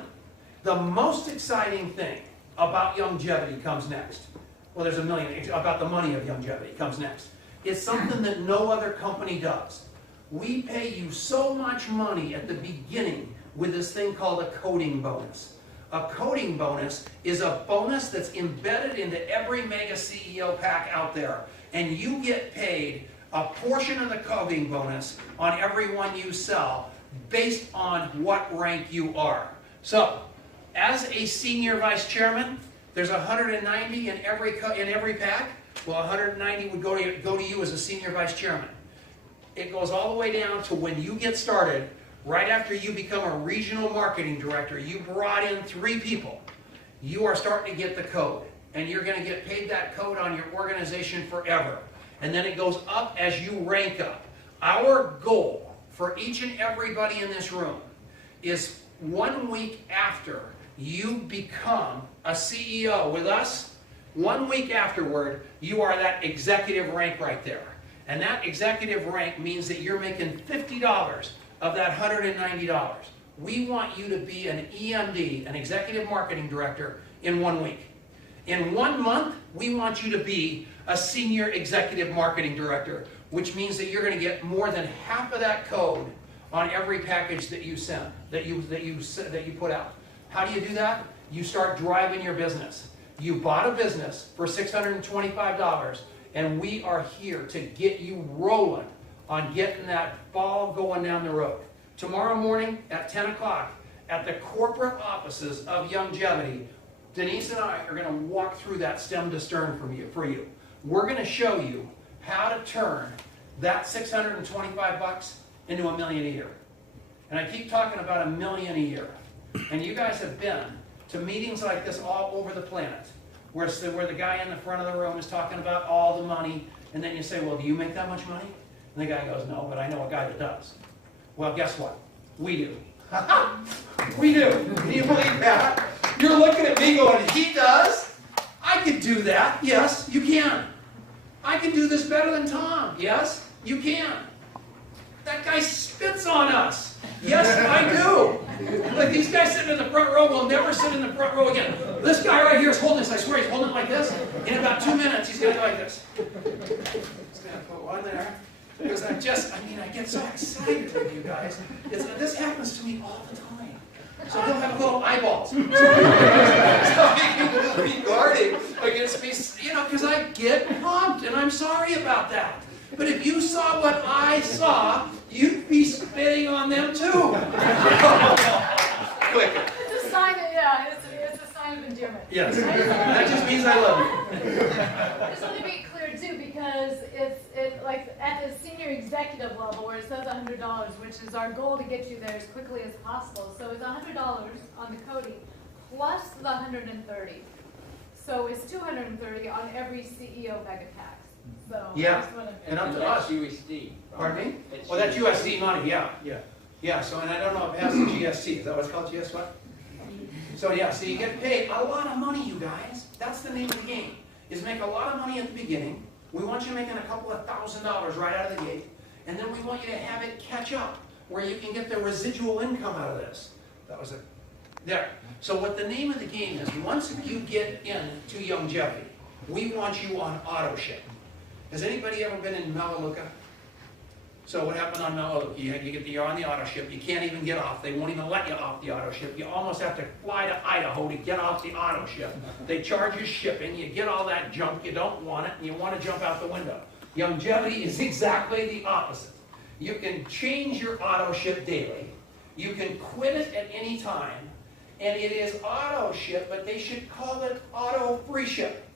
The most exciting thing about Youngevity comes next. Well, there's a million. About the money of Youngevity comes next. It's something that no other company does. We pay you so much money at the beginning with this thing called a coding bonus. A coding bonus is a bonus that's embedded into every Mega CEO Pack out there. And you get paid a portion of the coding bonus on every one you sell based on what rank you are. So, as a senior vice chairman, there's 190 in every pack. Well, 190 would go to you as a senior vice chairman. It goes all the way down to when you get started. Right after you become a regional marketing director, you brought in 3 people. You are starting to get the code, and you're going to get paid that code on your organization forever. And then it goes up as you rank up. Our goal for each and everybody in this room is 1 week after you become a CEO with us, 1 week afterward, you are that executive rank right there. And that executive rank means that you're making $50 of that $190. We want you to be an EMD, an executive marketing director, in 1 week. In 1 month, we want you to be a senior executive marketing director, which means that you're going to get more than half of that code on every package that you send, that you put out. How do you do that? You start driving your business. You bought a business for $625, and we are here to get you rolling on getting that ball going down the road. Tomorrow morning at 10 o'clock at the corporate offices of Youngevity, Denise and I are going to walk through that stem to stern for you. We're going to show you how to turn that $625 into $1 million a year. And I keep talking about $1 million a year. And you guys have been to meetings like this all over the planet, where the guy in the front of the room is talking about all the money, and then you say, well, do you make that much money? And the guy goes, no, but I know a guy that does. Well, guess what? We do. We do. Can you believe that? You're looking at me going, he does? I could do that. Yes, you can. I can do this better than Tom. Yes, you can. That guy spits on us. Yes, I do. Like these guys sitting in the front row will never sit in the front row again. This guy right here is holding this. I swear he's holding it like this. In about 2 minutes, he's going to go like this. He's going to put one there. Because I get so excited with you guys. This happens to me all the time. So he'll have little eyeballs. So he can be guarding against me, because I get pumped, and I'm sorry about that. But if you saw what I saw, you'd be spitting on them too. Quick. It's a sign it's a sign of endearment. Yes. That just means I love you. Just want to be clear too, because it's like at the senior executive level where it says $100, which is our goal to get you there as quickly as possible. So it's $100 on the coding plus the $130. So it's $230 on every CEO mega tax. So Yeah, that's what and up to That's us. USD. Pardon me? It's Well, that's USD money, yeah. Yeah, so, and I don't know if it has the GST. Is that what it's called, GS what? So yeah, so you get paid a lot of money, you guys. That's the name of the game, is make a lot of money at the beginning. We want you making a couple of $1,000s right out of the gate. And then we want you to have it catch up, where you can get the residual income out of this. That was it. There. So what the name of the game is, once you get into Youngevity, we want you on auto ship. Has anybody ever been in Melaleuca? So what happened on Melaleuca? You're on the auto ship. You can't even get off. They won't even let you off the auto ship. You almost have to fly to Idaho to get off the auto ship. They charge you shipping. You get all that junk. You don't want it, and you want to jump out the window. Youngevity is exactly the opposite. You can change your auto ship daily. You can quit it at any time. And it is auto ship, but they should call it auto free ship.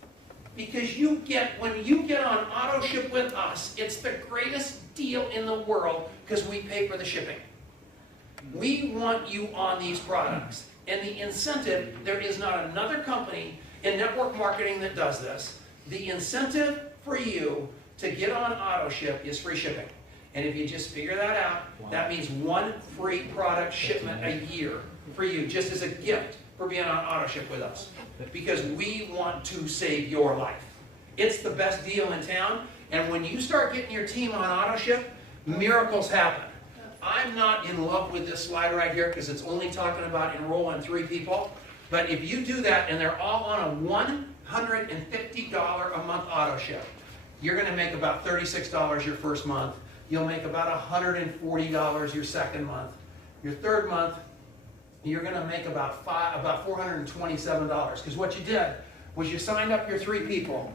Because when you get on auto ship with us, it's the greatest deal in the world because we pay for the shipping. We want you on these products. And the incentive, there is not another company in network marketing that does this. The incentive for you to get on auto ship is free shipping. And if you just figure that out, that means one free product shipment a year for you, just as a gift for being on auto ship with us. Because we want to save your life. It's the best deal in town. And when you start getting your team on auto ship, miracles happen. I'm not in love with this slide right here because it's only talking about enrolling 3 people. But if you do that and they're all on a $150 a month auto ship, you're going to make about $36 your first month. You'll make about $140 your second month. Your third month, you're going to make about $427. Because what you did was you signed up your 3 people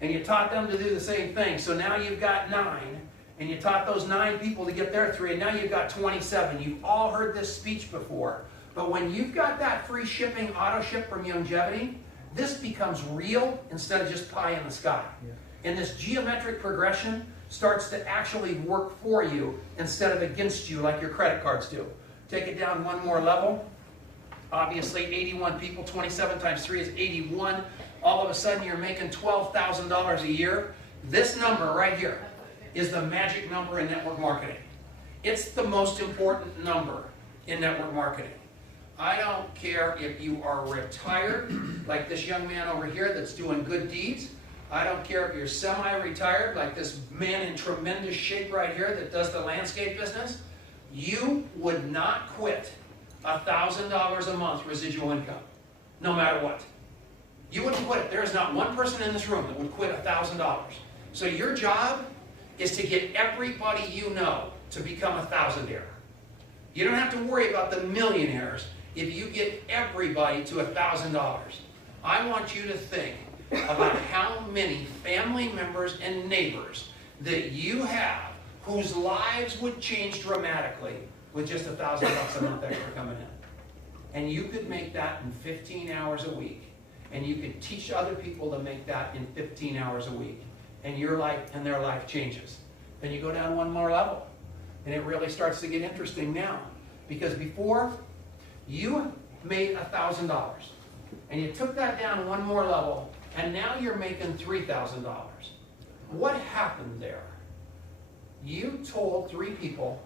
and you taught them to do the same thing. So now you've got 9. And you taught those 9 people to get their 3, and now you've got 27. You've all heard this speech before. But when you've got that free shipping auto ship from Youngevity, this becomes real instead of just pie in the sky. Yeah. And this geometric progression starts to actually work for you instead of against you like your credit cards do. Take it down one more level. Obviously, 81 people, 27 times 3 is 81. All of a sudden, you're making $12,000 a year. This number right here is the magic number in network marketing. It's the most important number in network marketing. I don't care if you are retired, like this young man over here that's doing good deeds. I don't care if you're semi-retired, like this man in tremendous shape right here that does the landscape business. You would not quit $1,000 a month residual income, no matter what. You wouldn't quit it. There is not one person in this room that would quit $1,000. So your job is to get everybody you know to become a thousandaire. You don't have to worry about the millionaires if you get everybody to $1,000. I want you to think about how many family members and neighbors that you have whose lives would change dramatically with just $1,000 a month extra coming in. And you could make that in 15 hours a week. And you could teach other people to make that in 15 hours a week. And your life and their life changes. Then you go down one more level. And it really starts to get interesting now. Because before, you made $1,000. And you took that down one more level, and now you're making $3,000. What happened there? You told 3 people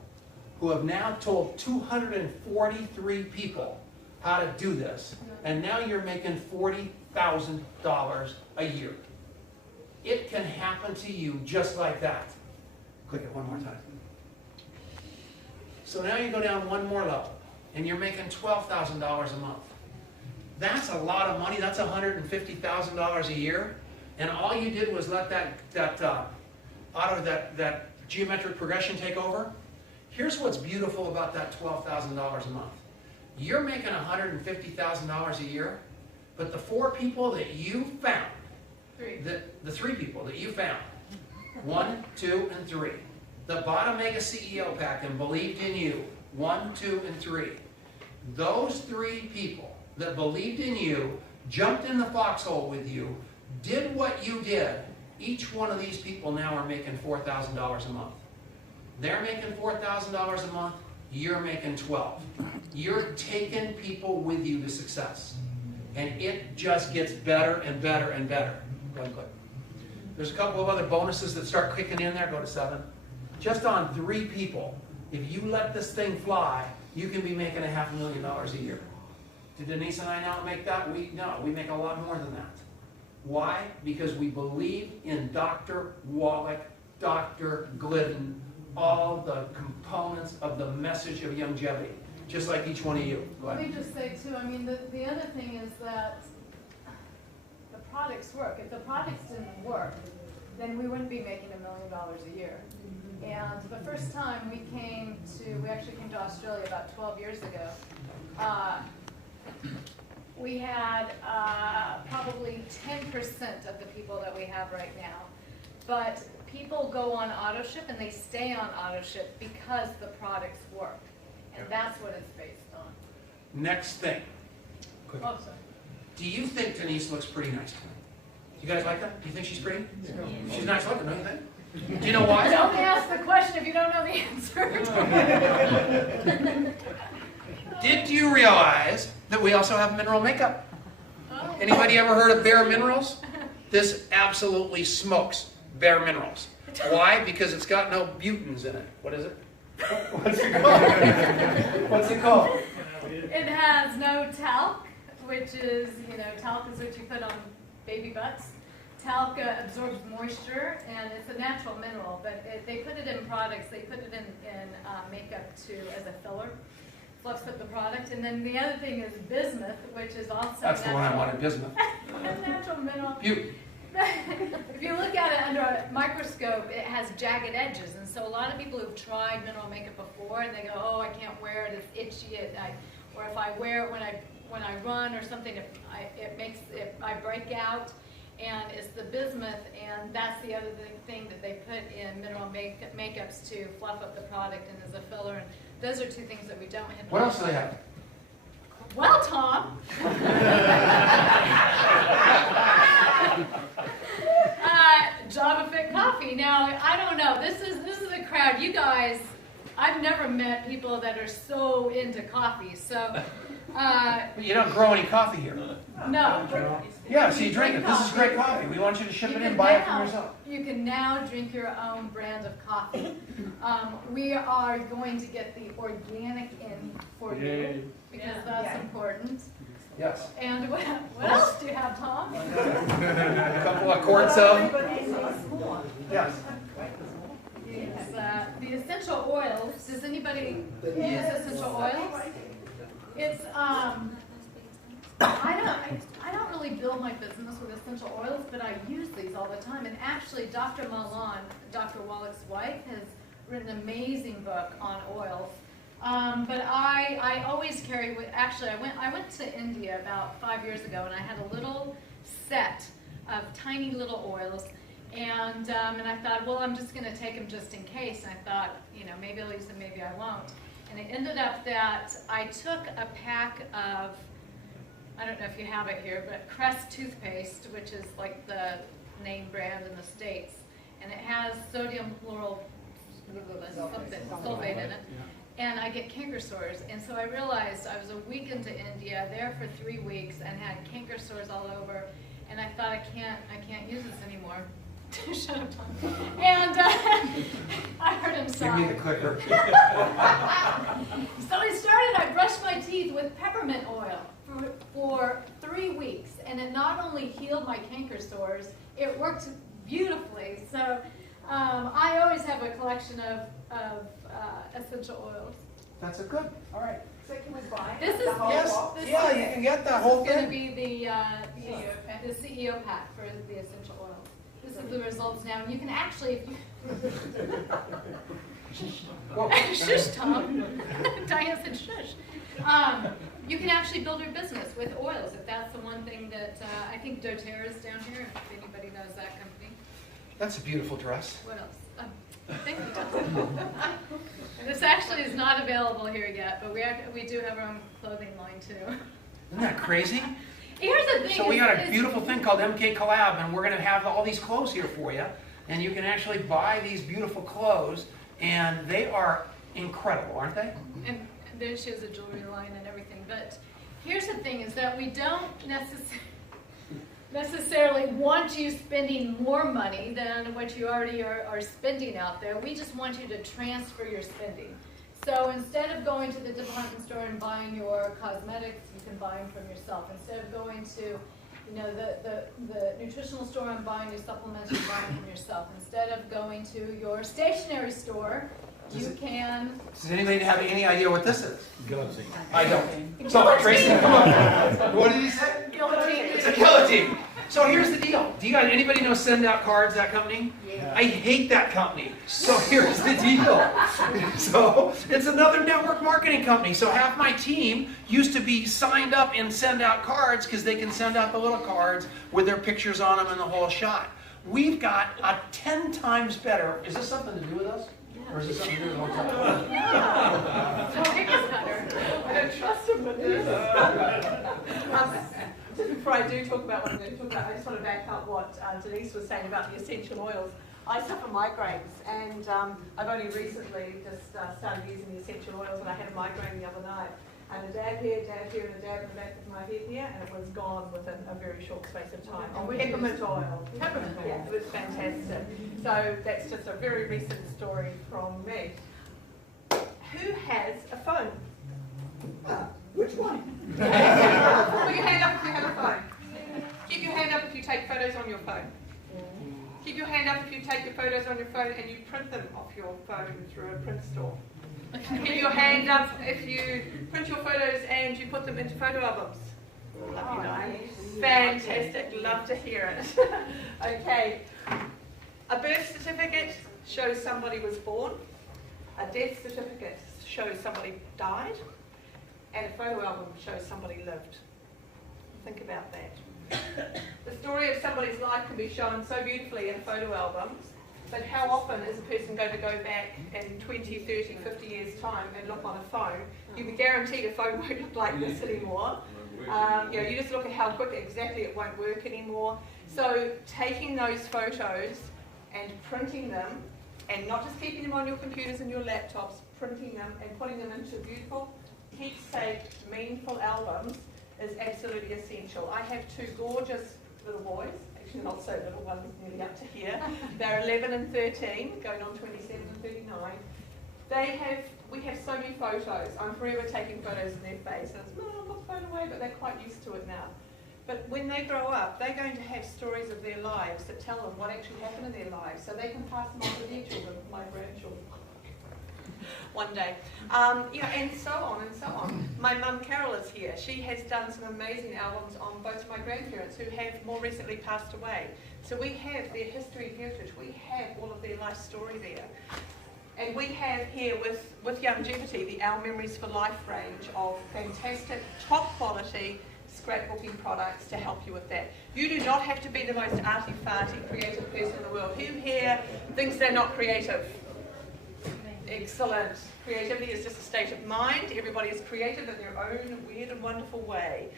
who have now told 243 people how to do this, and now you're making $40,000 a year. It can happen to you just like that. Click it one more time. So now you go down one more level, and you're making $12,000 a month. That's a lot of money. That's $150,000 a year. And all you did was let that geometric progression take over. Here's what's beautiful about that $12,000 a month. You're making $150,000 a year, but the 4 people that you found, the 3 people that you found, 1, 2, and 3, the Bottom Mega CEO Pack and believed in you, 1, 2, and 3. Those 3 people that believed in you, jumped in the foxhole with you, did what you did. Each one of these people now are making $4,000 a month. They're making $4,000 a month. You're making $12,000. You're taking people with you to success. And it just gets better and better and better. Go ahead and click. There's a couple of other bonuses that start kicking in there. Go to 7. Just on 3 people, if you let this thing fly, you can be making $500,000 a year. Did Denise and I now make that? No, we make a lot more than that. Why? Because we believe in Dr. Wallach, Dr. Glidden, all the components of the message of Youngevity, just like each one of you. Go ahead. Let me just say too, I mean, the other thing is that the products work. If the products didn't work, then we wouldn't be making $1 million a year. And the first time we actually came to Australia about 12 years ago. We had probably 10% of the people that we have right now. But people go on auto ship and they stay on auto ship because the products work. And that's what it's based on. Next thing. Oh, sorry. Do you think Denise looks pretty nice to me? You guys like her? Do you think she's pretty? She's nice looking, don't you think? Do you know why? Don't ask the question if you don't know the answer. Did you realize that we also have mineral makeup? Oh. Anybody ever heard of Bare Minerals? This absolutely smokes Bare Minerals. Why? Because it's got no butans in it. What is it? What's it called? What's it called? It has no talc, which is, talc is what you put on baby butts. Talc absorbs moisture, and it's a natural mineral, but they put it in products. They put it in makeup as a filler. Fluffs up the product. And then the other thing is bismuth, which is also That's the one I wanted, bismuth. a natural mineral. If you look at it under a microscope, it has jagged edges, and so a lot of people who've tried mineral makeup before, and they go, "Oh, I can't wear it; it's itchy." Or if I wear it when I run or something, I break out, and it's the bismuth, and that's the other thing that they put in mineral makeups to fluff up the product and as a filler. And those are two things that we don't have. What else do they have? Well, Tom. Java Fit Coffee. Now, I don't know. This is a crowd. You guys, I've never met people that are so into coffee. So, But you don't grow any coffee here. no. Yeah, so you drink it. This is great coffee. We want you to ship it in, buy it for yourself. You can now drink your own brand of coffee. We are going to get the organic in for you because that's important. Yes. And what else do you have, Tom? A couple of quarts of. Yes. It's, the essential oils. Does anybody use essential oils? It's I don't really build my business with essential oils, but I use these all the time. And actually, Dr. Malan, Dr. Wallach's wife, has written an amazing book on oils. But I always carry with. Actually, I went to India about 5 years ago, and I had a little set of tiny little oils. And I thought, well, I'm just going to take them just in case. And I thought, maybe I'll use them, maybe I won't. And it ended up that I took a pack of, I don't know if you have it here, but Crest toothpaste, which is like the name brand in the States. And it has sodium lauryl sulfate in it. And I get canker sores. And so I realized I was a week into India, there for 3 weeks, and had canker sores all over. And I thought, I can't use this anymore. Shut up, Tom. And I heard him sigh. Give me the clicker. So I brushed my teeth with peppermint oil for 3 weeks. And it not only healed my canker sores, it worked beautifully. So I always have a collection of essential oils. That's a good. All right. So can we buy This is Yes. Yeah, you can get that whole going to thing. be the CEO pack for the essential oils. This is the results now. And you can actually, if you shush, Tom. Diane said shush. You can actually build your business with oils if that's the one thing that I think doTERRA's down here. If anybody knows that company. That's a beautiful dress. What else? Thank you, Tom. And this actually is not available here yet, but we do have our own clothing line too. Isn't that crazy? Here's the thing. So we got a beautiful thing called MK Collab, and we're going to have all these clothes here for you. And you can actually buy these beautiful clothes, and they are incredible, aren't they? And then she has a jewelry line and everything. But here's the thing, is that we don't necessarily want you spending more money than what you already are spending out there. We just want you to transfer your spending. So instead of going to the department store and buying your cosmetics, you can buy them from yourself. Instead of going to the nutritional store and buying your supplements, you buy them from yourself. Instead of going to your stationery store, you can... Does anybody have any idea what this is? Guillotine. I don't. So Tracy, come on. What did he say? Guillotine. It's a guillotine. So here's the deal. Do you guys, anybody know Send Out Cards, that company? Yeah. I hate that company. So here's the deal. So it's another network marketing company. So half my team used to be signed up in Send Out Cards because they can send out the little cards with their pictures on them and the whole shot. We've got a 10 times better. Is this something to do with us? Or is this something to do with the hotel? No. Pick a cutter. I don't trust him with this. before I do talk about what I'm going to talk about, I just want to back up what Denice was saying about the essential oils. I suffer migraines, and I've only recently just started using the essential oils, and I had a migraine the other night. And a dab here, and a dab in the back of my head here, and it was gone within a very short space of time. And peppermint oil. Peppermint oil. Yeah, it was fantastic. So that's just a very recent story from me. Who has a phone? Which one? Put your hand up if you have a phone. Keep your hand up if you take photos on your phone. Keep your hand up if you take your photos on your phone and you print them off your phone through a print store. Keep your hand up if you print your photos and you put them into photo albums. Love you, Denice. Fantastic. Love to hear it. Okay. A birth certificate shows somebody was born. A death certificate shows somebody died. And a photo album shows somebody lived. Think about that. The story of somebody's life can be shown so beautifully in photo albums, but how often is a person going to go back in 20, 30, 50 years' time and look on a phone? You can guarantee a phone won't look like this anymore. You just look at how quickly exactly it won't work anymore. So taking those photos and printing them, and not just keeping them on your computers and your laptops, printing them and putting them into beautiful, keepsake, meaningful albums is absolutely essential. I have two gorgeous little boys, actually not so little, one's nearly up to here. They're 11 and 13, going on 27 and 39. We have so many photos. I'm forever taking photos in their faces. I'll put the phone away, but they're quite used to it now. But when they grow up, they're going to have stories of their lives that tell them what actually happened in their lives, so they can pass them on to their children, my grandchildren. One day, and so on and so on. My mum Carol is here. She has done some amazing albums on both of my grandparents who have more recently passed away. So we have their history and heritage. We have all of their life story there. And we have here with Youngevity the Our Memories for Life range of fantastic, top quality scrapbooking products to help you with that. You do not have to be the most arty-farty creative person in the world. Who here thinks they're not creative? Excellent. Creativity is just a state of mind. Everybody is creative in their own weird and wonderful way.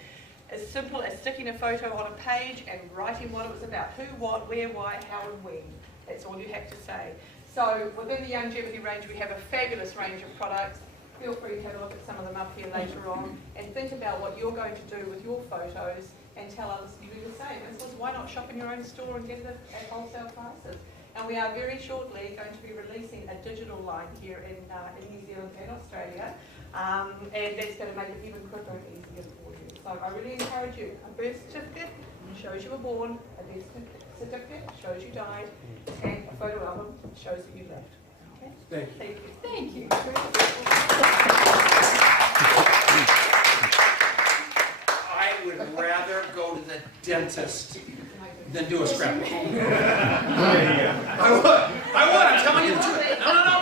As simple as sticking a photo on a page and writing what it was about. Who, what, where, why, how and when. That's all you have to say. So within the Youngevity range we have a fabulous range of products. Feel free to have a look at some of them up here later on and think about what you're going to do with your photos and tell others to do the same. And so why not shop in your own store and get it at wholesale prices? And we are very shortly going to be releasing a digital line here in New Zealand and Australia, and that's going to make it even quicker and easier for you. So I really encourage you. A birth certificate shows you were born, a death certificate shows you died, and a photo album shows that you lived. Okay? Thank you. Thank you. I would rather go to the dentist than do a scrapbook. I would, I'm telling you the truth. No.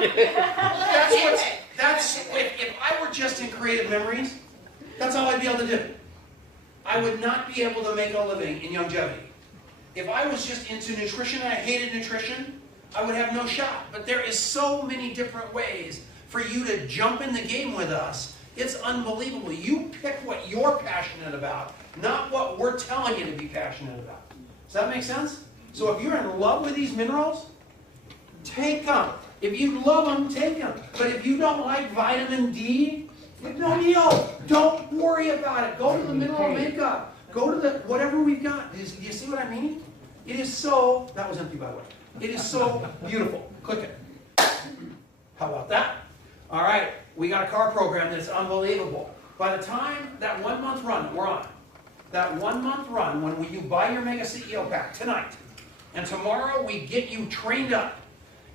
If I were just in creative memories, that's all I'd be able to do. I would not be able to make a living in Youngevity. If I was just into nutrition and I hated nutrition, I would have no shot. But there is so many different ways for you to jump in the game with us. It's unbelievable. You pick what you're passionate about, not what we're telling you to be passionate about. Does that make sense? So if you're in love with these minerals, take them. If you love them, take them. But if you don't like vitamin D, no deal. Don't worry about it. Go to the mineral makeup. Go to the whatever we've got. Do you see what I mean? It is so, that was empty by the way. It is so beautiful. Click it. How about that? All right, we got a car program that's unbelievable. By the time that 1 month run that we're on, that 1 month run when you buy your Mega CEO pack tonight, and tomorrow we get you trained up,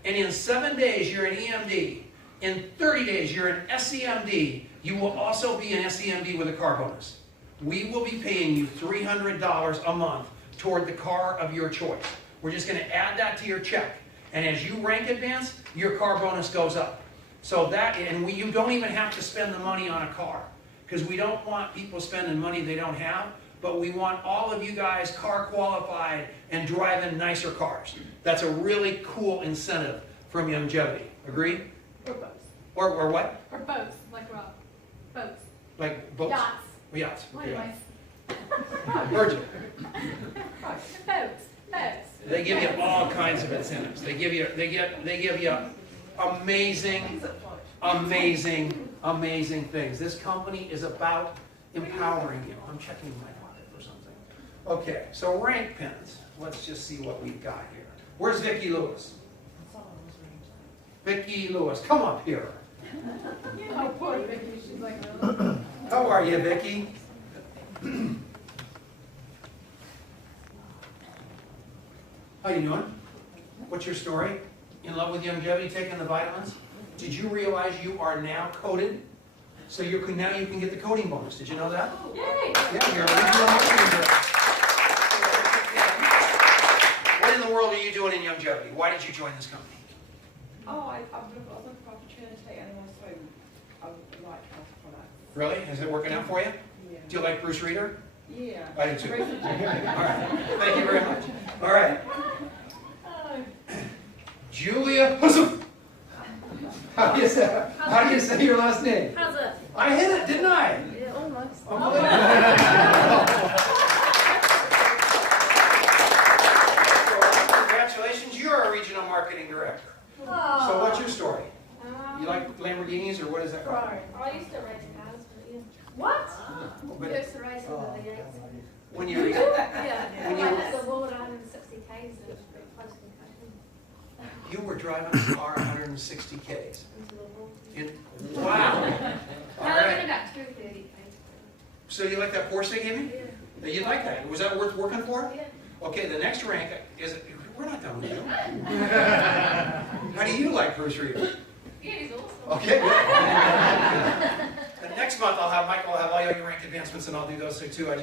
and in 7 days you're an EMD, in 30 days you're an SEMD, you will also be an SEMD with a car bonus. We will be paying you $300 a month toward the car of your choice. We're just going to add that to your check. And as you rank advance, your car bonus goes up. So that, and you don't even have to spend the money on a car, because we don't want people spending money they don't have, but we want all of you guys car qualified and driving nicer cars. That's a really cool incentive from Youngevity. Agree? Or boats. Or what? Or boats, like Rob. Boats. Like boats? Yachts. Yachts. What am I? Virgin. Folks, folks. They give you all kinds of incentives. They give you amazing, amazing things. This company is about empowering you. I'm checking my pocket for something. Okay, so rank pins. Let's just see what we've got here. Where's Vicki Lewis? Vicki Lewis, come up here. Oh, poor Vicky, she's like, really? How are you, Vicki? How you doing? What's your story? In love with Youngevity, taking the vitamins? Did you realize you are now coded? So now you can get the coding bonus. Did you know that? Yay! Yeah, you're a regional marketing director. What in the world are you doing in Youngevity? Why did you join this company? Oh, I was looking for opportunity and also I would like health products. Really? Is it working out for you? Yeah. Do you like Bruce Reader? Yeah. I do too. All right. Thank you very much. All right. Julia Hussam. How do you say your last name? How's it? I hit it, didn't I? Yeah, almost. Congratulations, you're a regional marketing director. So what's your story? You like Lamborghinis or what is that called? I used to race cars, but yeah. What? But I used to race in the V8s. when you Yeah. When I you- had the Lord 160 Ks, it was pretty close to you were driving a car 160 Ks. into the wall. Wow. All No, I went right. about 230 Ks. So you like that Porsche they gave me? Yeah. You like that? Was that worth working for? Yeah. Okay, the next rank is, we're not done with you. How do you like Bruce Reader? Yeah, he's awesome. Okay, good. And next month Michael will have all your rank advancements and I'll do those too. I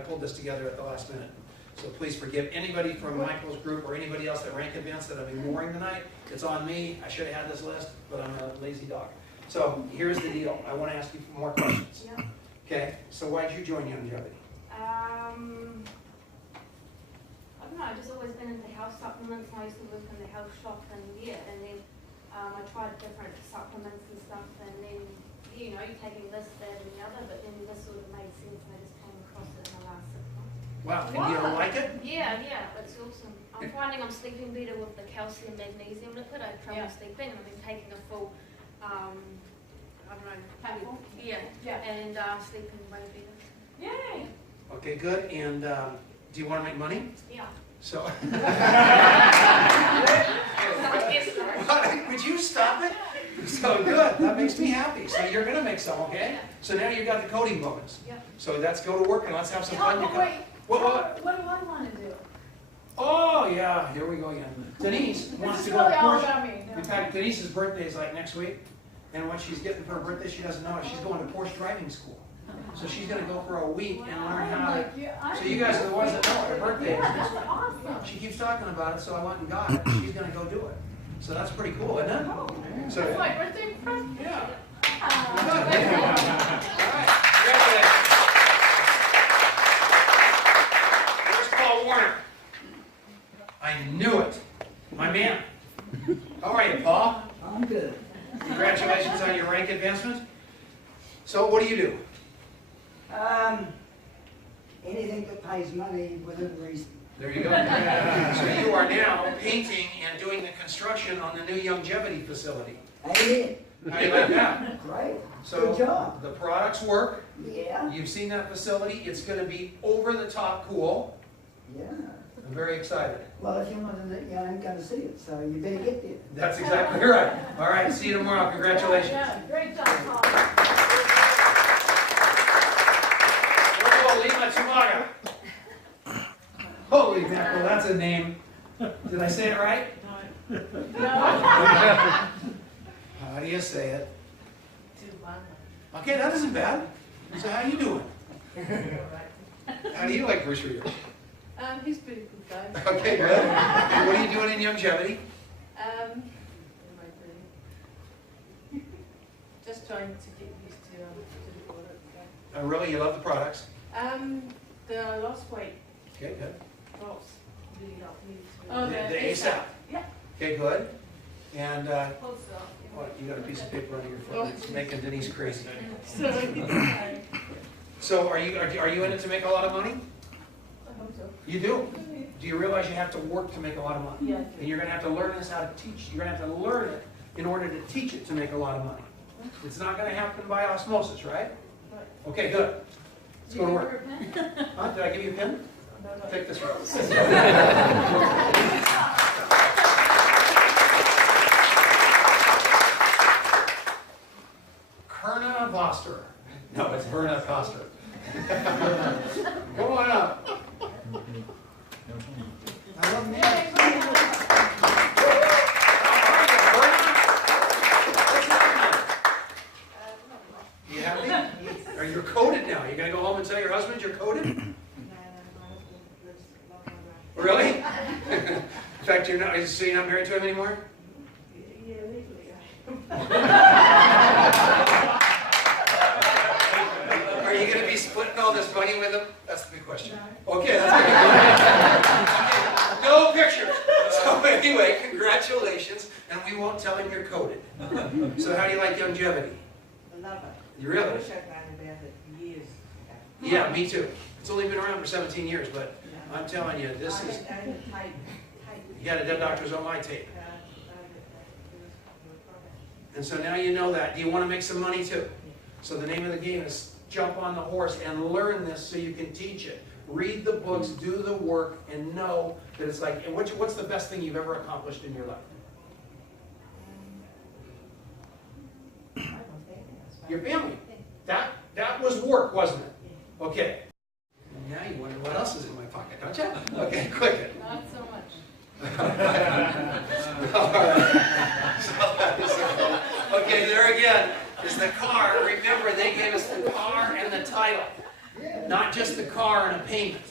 pulled this together at the last minute. So please forgive anybody from Michael's group or anybody else that rank advanced that I'm ignoring tonight. It's on me. I should have had this list, but I'm a lazy dog. So here's the deal. I want to ask you more questions. Yeah. Okay, so why did you join Youngevity? I don't know, I've just always been into health supplements. I used to work in the health shop and then I tried different supplements and stuff and then, you're taking this, that and the other, but then this sort of made sense and I just came across it in the last 6 months. Wow, and you don't like it? Yeah, it's awesome. I'm finding I'm sleeping better with the calcium magnesium liquid. I had trouble sleeping and I've been taking a full, I don't know. Platform? Yeah. Yeah. And sleeping way better. Yay! Okay, good. And do you want to make money? Yeah. So, Yes, sir. would you stop it? So good. That makes me happy. So you're going to make some, okay? Yeah. So now you got the coding bonus. Yeah. So let's go to work and let's have some fun. Oh, wait. What? What do I want to do? Oh, yeah. Here we go again. Denise wants This to is go to really all Porsche. about me. In fact, Denise's birthday is like next week. And what she's getting for her birthday, she doesn't know it. She's going to Porsche driving school. So she's going to go for a week and learn how to... So you guys are the ones that know it. Her birthday is Yeah, next that's week. awesome. She keeps talking about it, so I went and got it. She's going to go do it. So that's pretty cool, isn't it? So, That's my birthday present. yeah. Ah. Good. All right. Congratulations. Where's Paul Warner? I knew it. My man. How are you, Paul? I'm good. Congratulations on your rank advancement. So what do you do? Anything that pays money within reason. There you go. So you are now painting and doing the construction on the new Youngevity facility. Amen. How do you like that? Great. So Good job. the products work. Yeah. You've seen that facility. It's going to be over the top cool. Yeah. I'm very excited. Well, if you want to, you ain't going to see it, so you better get there. That's exactly right. All right, see you tomorrow. Congratulations. Yeah, great job, Paul. Bravo, Lima Tumaga. Holy mackerel, that's a name. Did I say it right? How do you say it? Okay, that isn't bad. So how you doing? How do you like Bruce Reader? He's a pretty good guy. Okay, good. And what are you doing in Youngevity? What am I doing? Just trying to get used to the product. Really, you love the products? The lost weight Okay, good. drops really help me to. Oh, The ASAP. Yeah. Okay, good. And Hold still. what? You got a piece of paper under your foot. It's making Denise crazy. Sorry. So are you in it to make a lot of money? I hope so. You do. Do you realize you have to work to make a lot of money? Yeah. And you're going to have to learn this how to teach. You're going to have to learn it in order to teach it to make a lot of money. It's not going to happen by osmosis, right? Right. Okay, good. Let's go to work. Do you remember a pen? Huh? Did I give you a pen? No. Take this one. Kerna Voster. No, it's Verna Coster. Come on up. I love names. You happy? Are you coded now? You're going to go home and tell your husband you're coded? Really? In fact, you're not, so you're not married to him anymore? Are you going to be splitting all this money with him? That's the big question. Okay, that's good. No pictures. So anyway, congratulations, and we won't tell him you're coded. So how do you like Youngevity? I love it. You really? I wish I'd known about it years ago. Yeah, me too. It's only been around for 17 years, but I'm telling you, this is... I had tape. You got a dead doctor's on my tape. And so now you know that. Do you want to make some money too? So the name of the game is jump on the horse and learn this so you can teach it. Read the books, do the work, and know that it's like, and what's the best thing you've ever accomplished in your life? Your family. That was work, wasn't it? Okay. Now you wonder what else is in my pocket, don't you? Okay, quick. Not so much. All right. Okay, there again is the car. Remember, they gave us the car and the title, not just the car and a payment.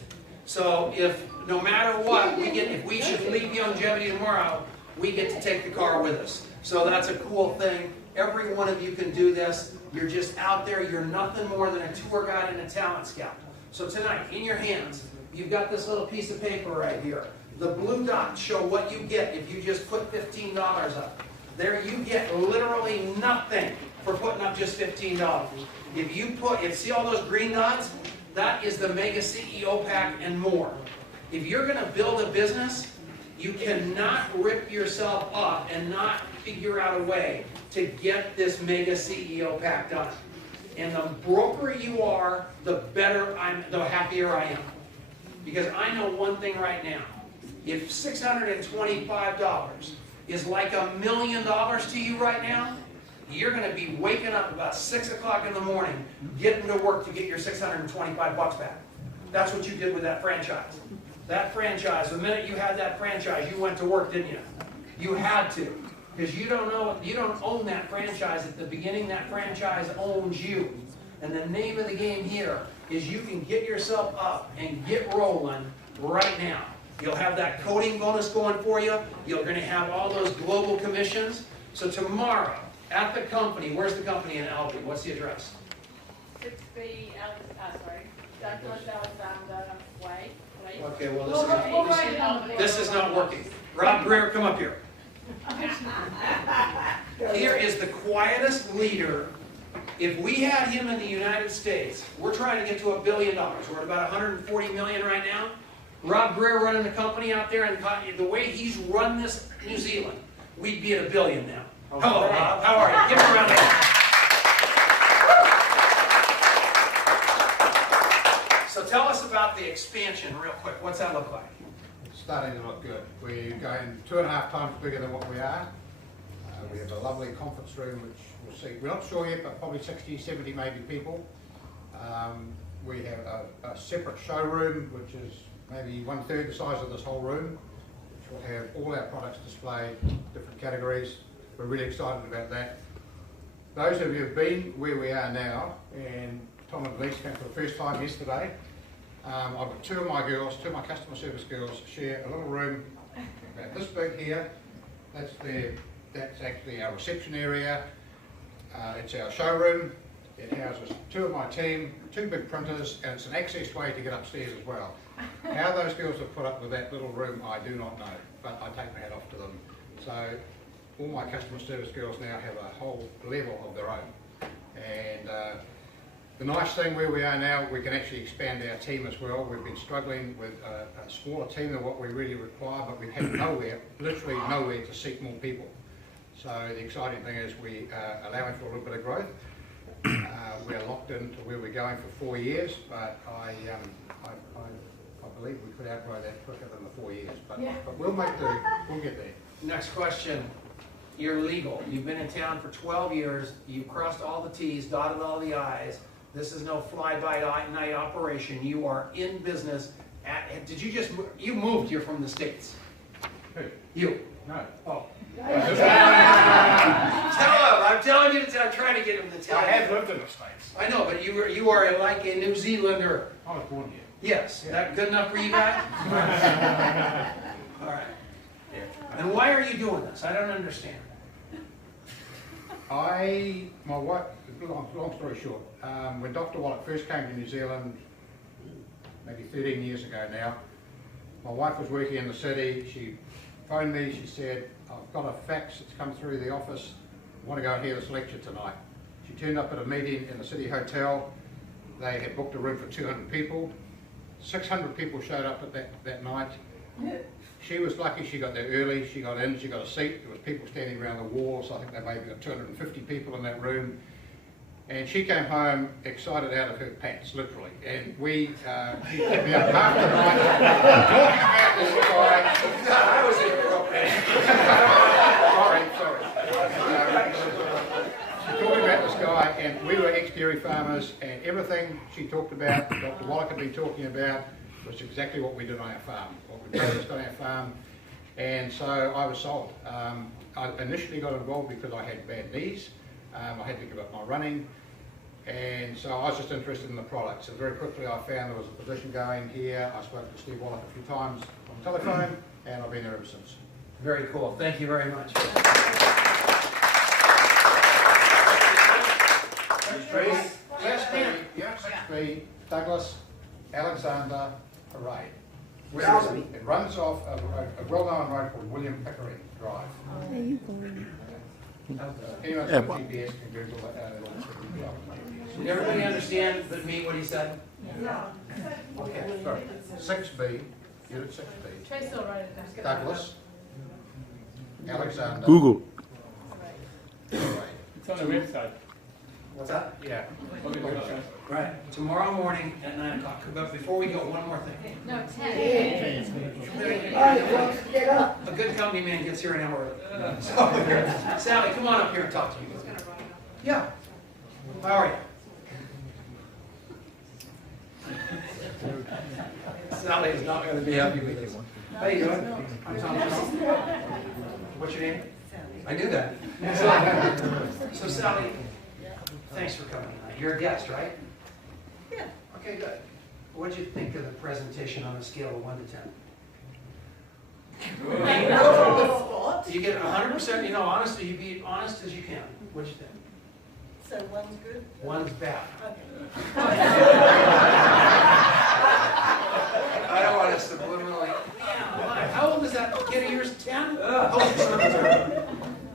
So if no matter what we get, if we should leave Youngevity tomorrow, we get to take the car with us. So that's a cool thing. Every one of you can do this. You're just out there. You're nothing more than a tour guide and a talent scout. So tonight, in your hands, you've got this little piece of paper right here. The blue dots show what you get if you just put $15 up. There you get literally nothing for putting up just $15. If you see all those green dots? That is the Mega CEO Pack and more. If you're going to build a business, you cannot rip yourself up and not figure out a way to get this Mega CEO Pack done. And the broker you are, the happier I am. Because I know one thing right now. If $625 is like $1 million to you right now, you're going to be waking up about 6 o'clock in the morning, getting to work to get your 625 bucks back. That's what you did with that franchise. That franchise, the minute you had that franchise, you went to work, didn't you? You had to. Because you don't own that franchise at the beginning, that franchise owns you. And the name of the game here is you can get yourself up and get rolling right now. You'll have that coding bonus going for you. You're going to have all those global commissions. So tomorrow, at the company, where's the company in Albany? What's the address? 6B, Douglas Alexander Way. Okay, well this is not working. Rob Greer, come up here. Here is the quietest leader. If we had him in the United States, we're trying to get to $1 billion. We're at about 140 million right now. Rob Greer running the company out there, and the way he's run this New Zealand, we'd be at $1 billion now. Hello, Rob. How are you? Give him a round of applause. So tell us about the expansion real quick. What's that look like? It's starting to look good. We're going 2.5 times bigger than what we are. We have a lovely conference room which we'll see. We're not sure yet, but probably 60, 70 maybe people. We have a separate showroom which is maybe 1/3 the size of this whole room, which will have all our products displayed, different categories. We're really excited about that. Those of you who have been where we are now, and Tom and Denice came for the first time yesterday, I've got two of my customer service girls share a little room about this big here. That's actually our reception area. It's our showroom. It houses two of my team, 2 big printers, and it's an access way to get upstairs as well. How those girls have put up with that little room, I do not know, but I take my hat off to them. So all my customer service girls now have a whole level of their own. And The nice thing where we are now, we can actually expand our team as well. We've been struggling with a smaller team than what we really require, but we've had nowhere, literally nowhere to seek more people. So the exciting thing is we are allowing for a little bit of growth. We're locked into where we're going for 4 years, but I believe we could outgrow that quicker than the 4 years. But we'll make the, we'll get there. Next question. You're legal. You've been in town for 12 years. You've crossed all the T's, dotted all the I's. This is no fly-by-night operation. You are in business. Did you just, you moved here from the States? Who? You. No. Oh. Tell him. I'm telling you to tell. I'm trying to get him to tell. I you. have lived in the States. I know, but you are like a New Zealander. I was born here. Yes. Is that good enough for you guys? All right. And why are you doing this? I don't understand. My wife, long story short, when Dr. Wallach first came to New Zealand, maybe 13 years ago now, my wife was working in the city. She phoned me, she said, I've got a fax that's come through the office, I want to go and hear this lecture tonight. She turned up at a meeting in the city hotel. They had booked a room for 200 people. 600 people showed up at that night. She was lucky she got there early, she got in, she got a seat. There was people standing around the walls. I think they maybe got 250 people in that room. And she came home excited out of her pants, literally. And we, she kept me up half the night talking about this guy. I was inappropriate. She talking about this guy, and we were ex-dairy farmers, and everything she talked about, Dr. Wallach had been talking about, was exactly what we did on our farm, what we practiced on our farm. And so I was sold. I initially got involved because I had bad knees. I had to give up my running, and so I was just interested in the product. So very quickly I found there was a position going here. I spoke to Steve Wallach a few times on the telephone, and I've been there ever since. Very cool. Thank you very much. Yes, ma'am. The Douglas Alexander Parade. Where is it? It runs off a well-known road called William Pickering Drive. There you go. Anyone's got GPS can Google that. Did everybody understand but me what he said? Yeah. Okay, sorry. 6B, Unit 6B. Trace will write it down. Douglas Alexander. Google. It's on the website. What's that? Yeah. Right. Tomorrow morning at 9 o'clock. But before we go, one more thing. No, 10. Get up. A good company man gets here an hour early. So, Sally, come on up here and talk to me. Yeah. How are you? Sally is not going to be happy with this. How you doing? I'm Tom. What's your name? I knew that. So Sally, thanks for coming tonight. You're a guest, right? Yeah. Okay, good. What did you think of the presentation on a scale of 1 to 10? You get 100%, you know, honestly, you be honest as you can. What'd you think? So one's good? One's bad. Okay. I don't want to subliminally. How old is that kid of yours? 10? Oh,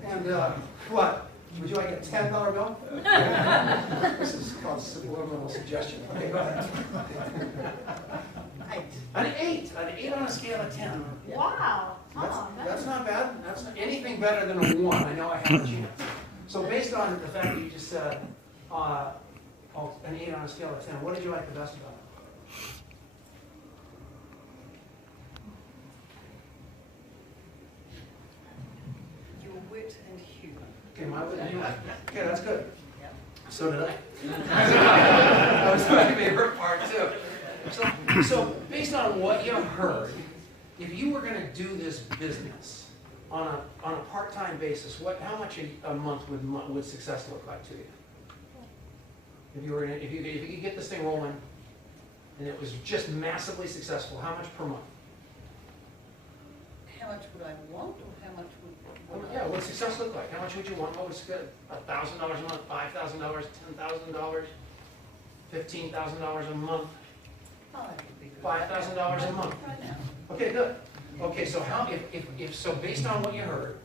and what? Would you like a $10 bill? This is called subliminal suggestion. Okay, go ahead. 8. An 8. An 8 on a scale of 10. Wow. That's not bad. That's not anything better than a 1. I know I have a chance. So based on the fact that you just said an 8 on a scale of 10, what did you like the best about it? Your wit and humour. Okay, my wit and humor. Okay, that's good. Yep. So did I. That was my favorite part too. So based on what you heard, if you were going to do this business on a part-time basis, how much a month would success look like to you? If you could get this thing rolling and it was just massively successful, how much per month? How much would I want, or how much would Yeah, what success look like? How much would you want? What was good? $1,000 a month, $5,000, $10,000, $15,000 a month, $5,000 a month. Okay, good. Okay, so so based on what you heard,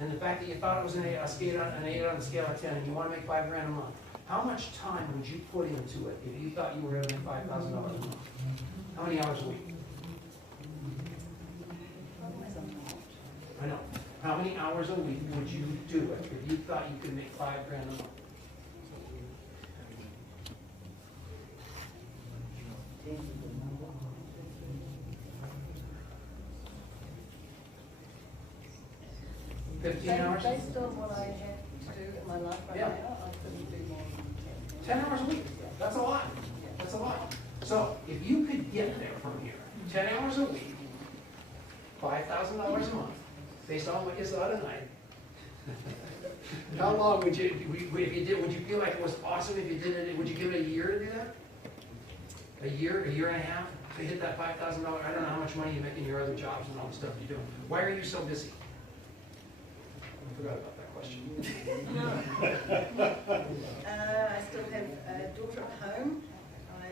and the fact that you thought it was an 8 on the scale of 10, and you want to make $5 grand a month, how much time would you put into it if you thought you were going to make $5,000 a month? How many hours a week? I know. How many hours a week would you do it if you thought you could make $5,000 a month? $15 hours? Based on what I have to do in my life right Yeah. now, I couldn't do more than 10 hours a week. That's a lot. That's a lot. So if you could get there from here, 10 hours a week, $5,000 a month, based on what you saw tonight, how long would you, if you did, would you feel like it was awesome if you did it? Would you give it a year to do that? A year and a half to hit that $5,000? I don't know how much money you make in your other jobs and all the stuff you do. Why are you so busy? I forgot about that question. I still have a daughter at home. I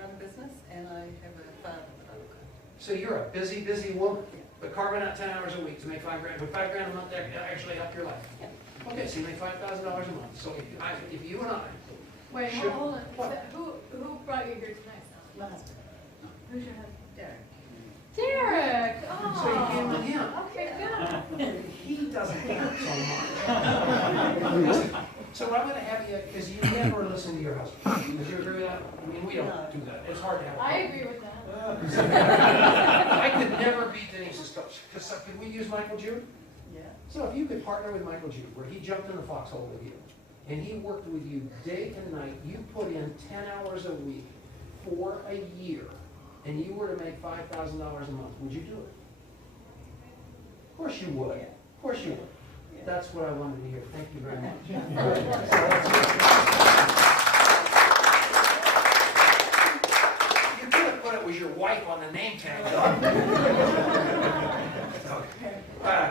run a business and I have a father that I look after. So you're a busy, busy woman, but carving out 10 hours a week to make $5,000. Would $5,000 a month actually help your life? Yeah. Okay, so you make $5,000 a month. So if you and I, Wait, Sure. hold on. Who brought you here tonight? My husband, Who's your husband? Derek. Derek! Oh. so you came with him. Okay, good. He doesn't care so much. So what I'm going to have you, because you never listen to your husband. Would you agree with that? I mean, we don't do that. It's hard to have. I agree with that. I could never beat Denice's coach. Could we use Michael Jude? Yeah. So if you could partner with Michael Jude, where he jumped in the foxhole with you, and he worked with you day and night, you put in 10 hours a week for a year, and you were to make $5,000 a month, would you do it? Of course you would. Of course you would. That's what I wanted to hear. Thank you very much. You could have put it was your wife on the name tag, though.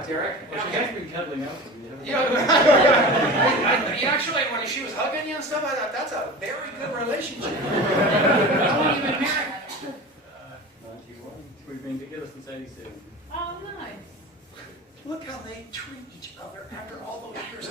Derek, what you got? been cuddling up with you. Yeah, you actually, when she was hugging you and stuff, I thought that's a very good relationship. How long have you been married? 91. We've been together since 87. Oh, nice. Look how they treat each other after all those years.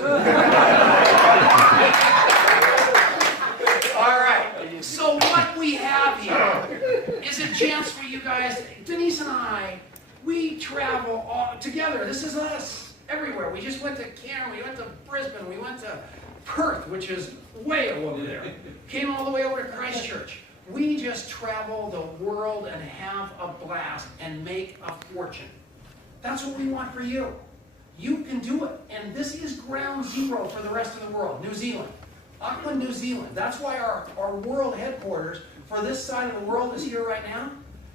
All right. So what we have here is a chance for you guys. Denice and I, we travel all together. This is us everywhere. We just went to Cairns, we went to Brisbane, we went to Perth, which is way over there. Came all the way over to Christchurch. We just travel the world and have a blast and make a fortune. That's what we want for you. You can do it. And this is ground zero for the rest of the world. New Zealand. Auckland, New Zealand. That's why our world headquarters for this side of the world is here right now.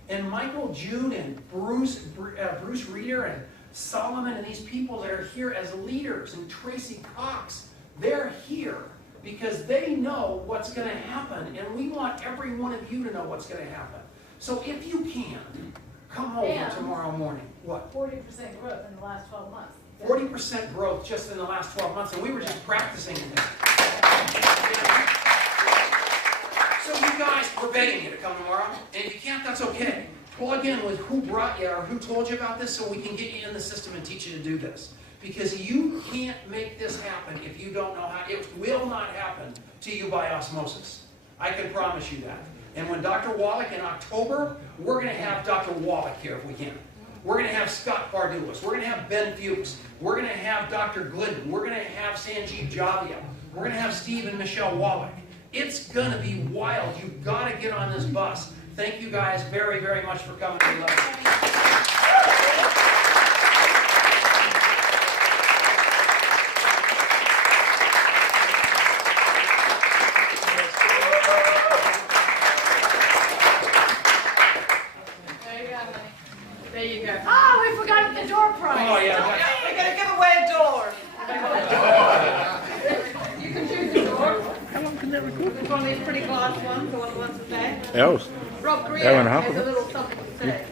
And Michael Jude and Bruce Reeder and Solomon and these people that are here as leaders, and Tracy Cox, they're here because they know what's going to happen. And we want every one of you to know what's going to happen. So if you can, come over tomorrow morning. What? 40% growth in the last 12 months. 40% growth just in the last 12 months, and we were just practicing in this. So you guys, we're begging you to come tomorrow, and if you can't, that's okay. Plug in with who brought you or who told you about this so we can get you in the system and teach you to do this. Because you can't make this happen if you don't know how. It will not happen to you by osmosis. I can promise you that. And when Dr. Wallach in October, we're going to have Dr. Wallach here if we can. We're going to have Scott Bardulis. We're going to have Ben Fuchs. We're going to have Dr. Glidden. We're going to have Sanjeev Javia. We're going to have Steve and Michelle Wallach. It's going to be wild. You've got to get on this bus. Thank you guys very, very much for coming. We love you. There you go. Oh, we forgot the door prize. Oh, yeah. We're going to give away a door. You can choose the door. How long can that record? It's one of these pretty glass ones, the one that wants to say. Hours. Rob Hour Greer and a half, has a isn't it? little something to say.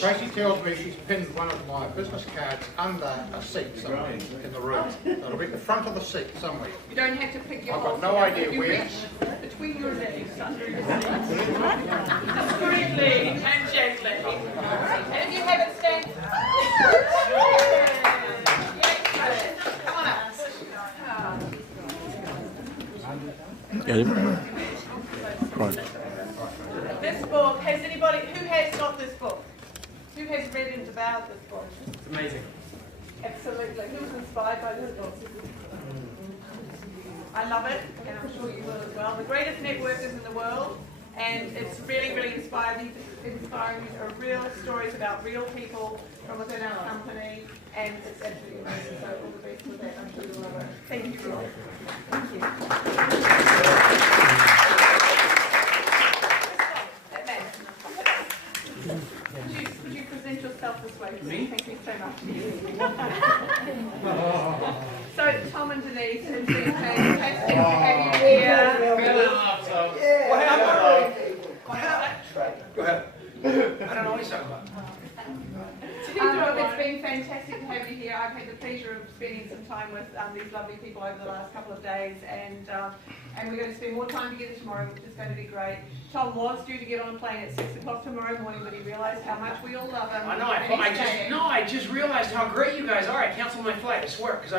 Tracy tells me she's pinned one of my business cards under a seat somewhere in the room. It'll be at the front of the seat somewhere. You don't have to pick your I've got whole no thing up. idea You where. reach between your legs, under your seat. Discreetly and gently. And if you have it stand. Come on up. This book, has anybody, who has got this book? Who has read and devoured this book? It's amazing. Absolutely. Who was inspired by this book? I love it, and I'm sure you will as well. The greatest networkers in the world, and it's really, really inspiring. These are real stories about real people from within our company, and it's absolutely amazing. So all the best with that. I'm sure you'll love it. Thank you, Roy. Thank you. Would you present yourself this way? Me? Thank you so much. So, Tom and Denise, it's been fantastic to have you here. What happened? Go ahead. I don't know what he's talking about. It's been fantastic to have you here. I've had the pleasure of spending some time with these lovely people over the last couple of days, and we're going to spend more time together tomorrow, which is going to be great. Tom was due to get on a plane at 6 o'clock tomorrow morning, but he realised how much we all love him. I know. I just realized how great you guys are. I canceled my flight. I swear, because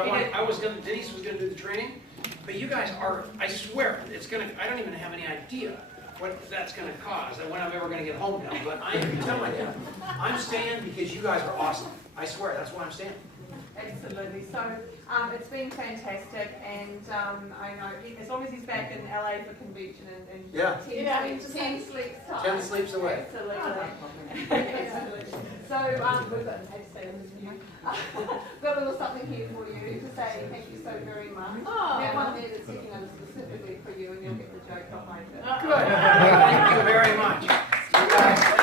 Denise was going to do the training, but you guys are. I swear, it's gonna. I don't even have any idea what that's going to cause and when I'm ever going to get home now. But I am telling you, I'm staying because you guys are awesome. I swear, that's why I'm staying. Absolutely. So it's been fantastic, and I know as long as he's back in LA for convention and Yeah. 10 sleeps time. 10 sleeps away. Absolutely. Absolutely. So we've got got a little something here for you to say thank you so very much. That one there that's sticking over specifically for you, and you'll get the joke behind it. Good. Thank you very much. You guys.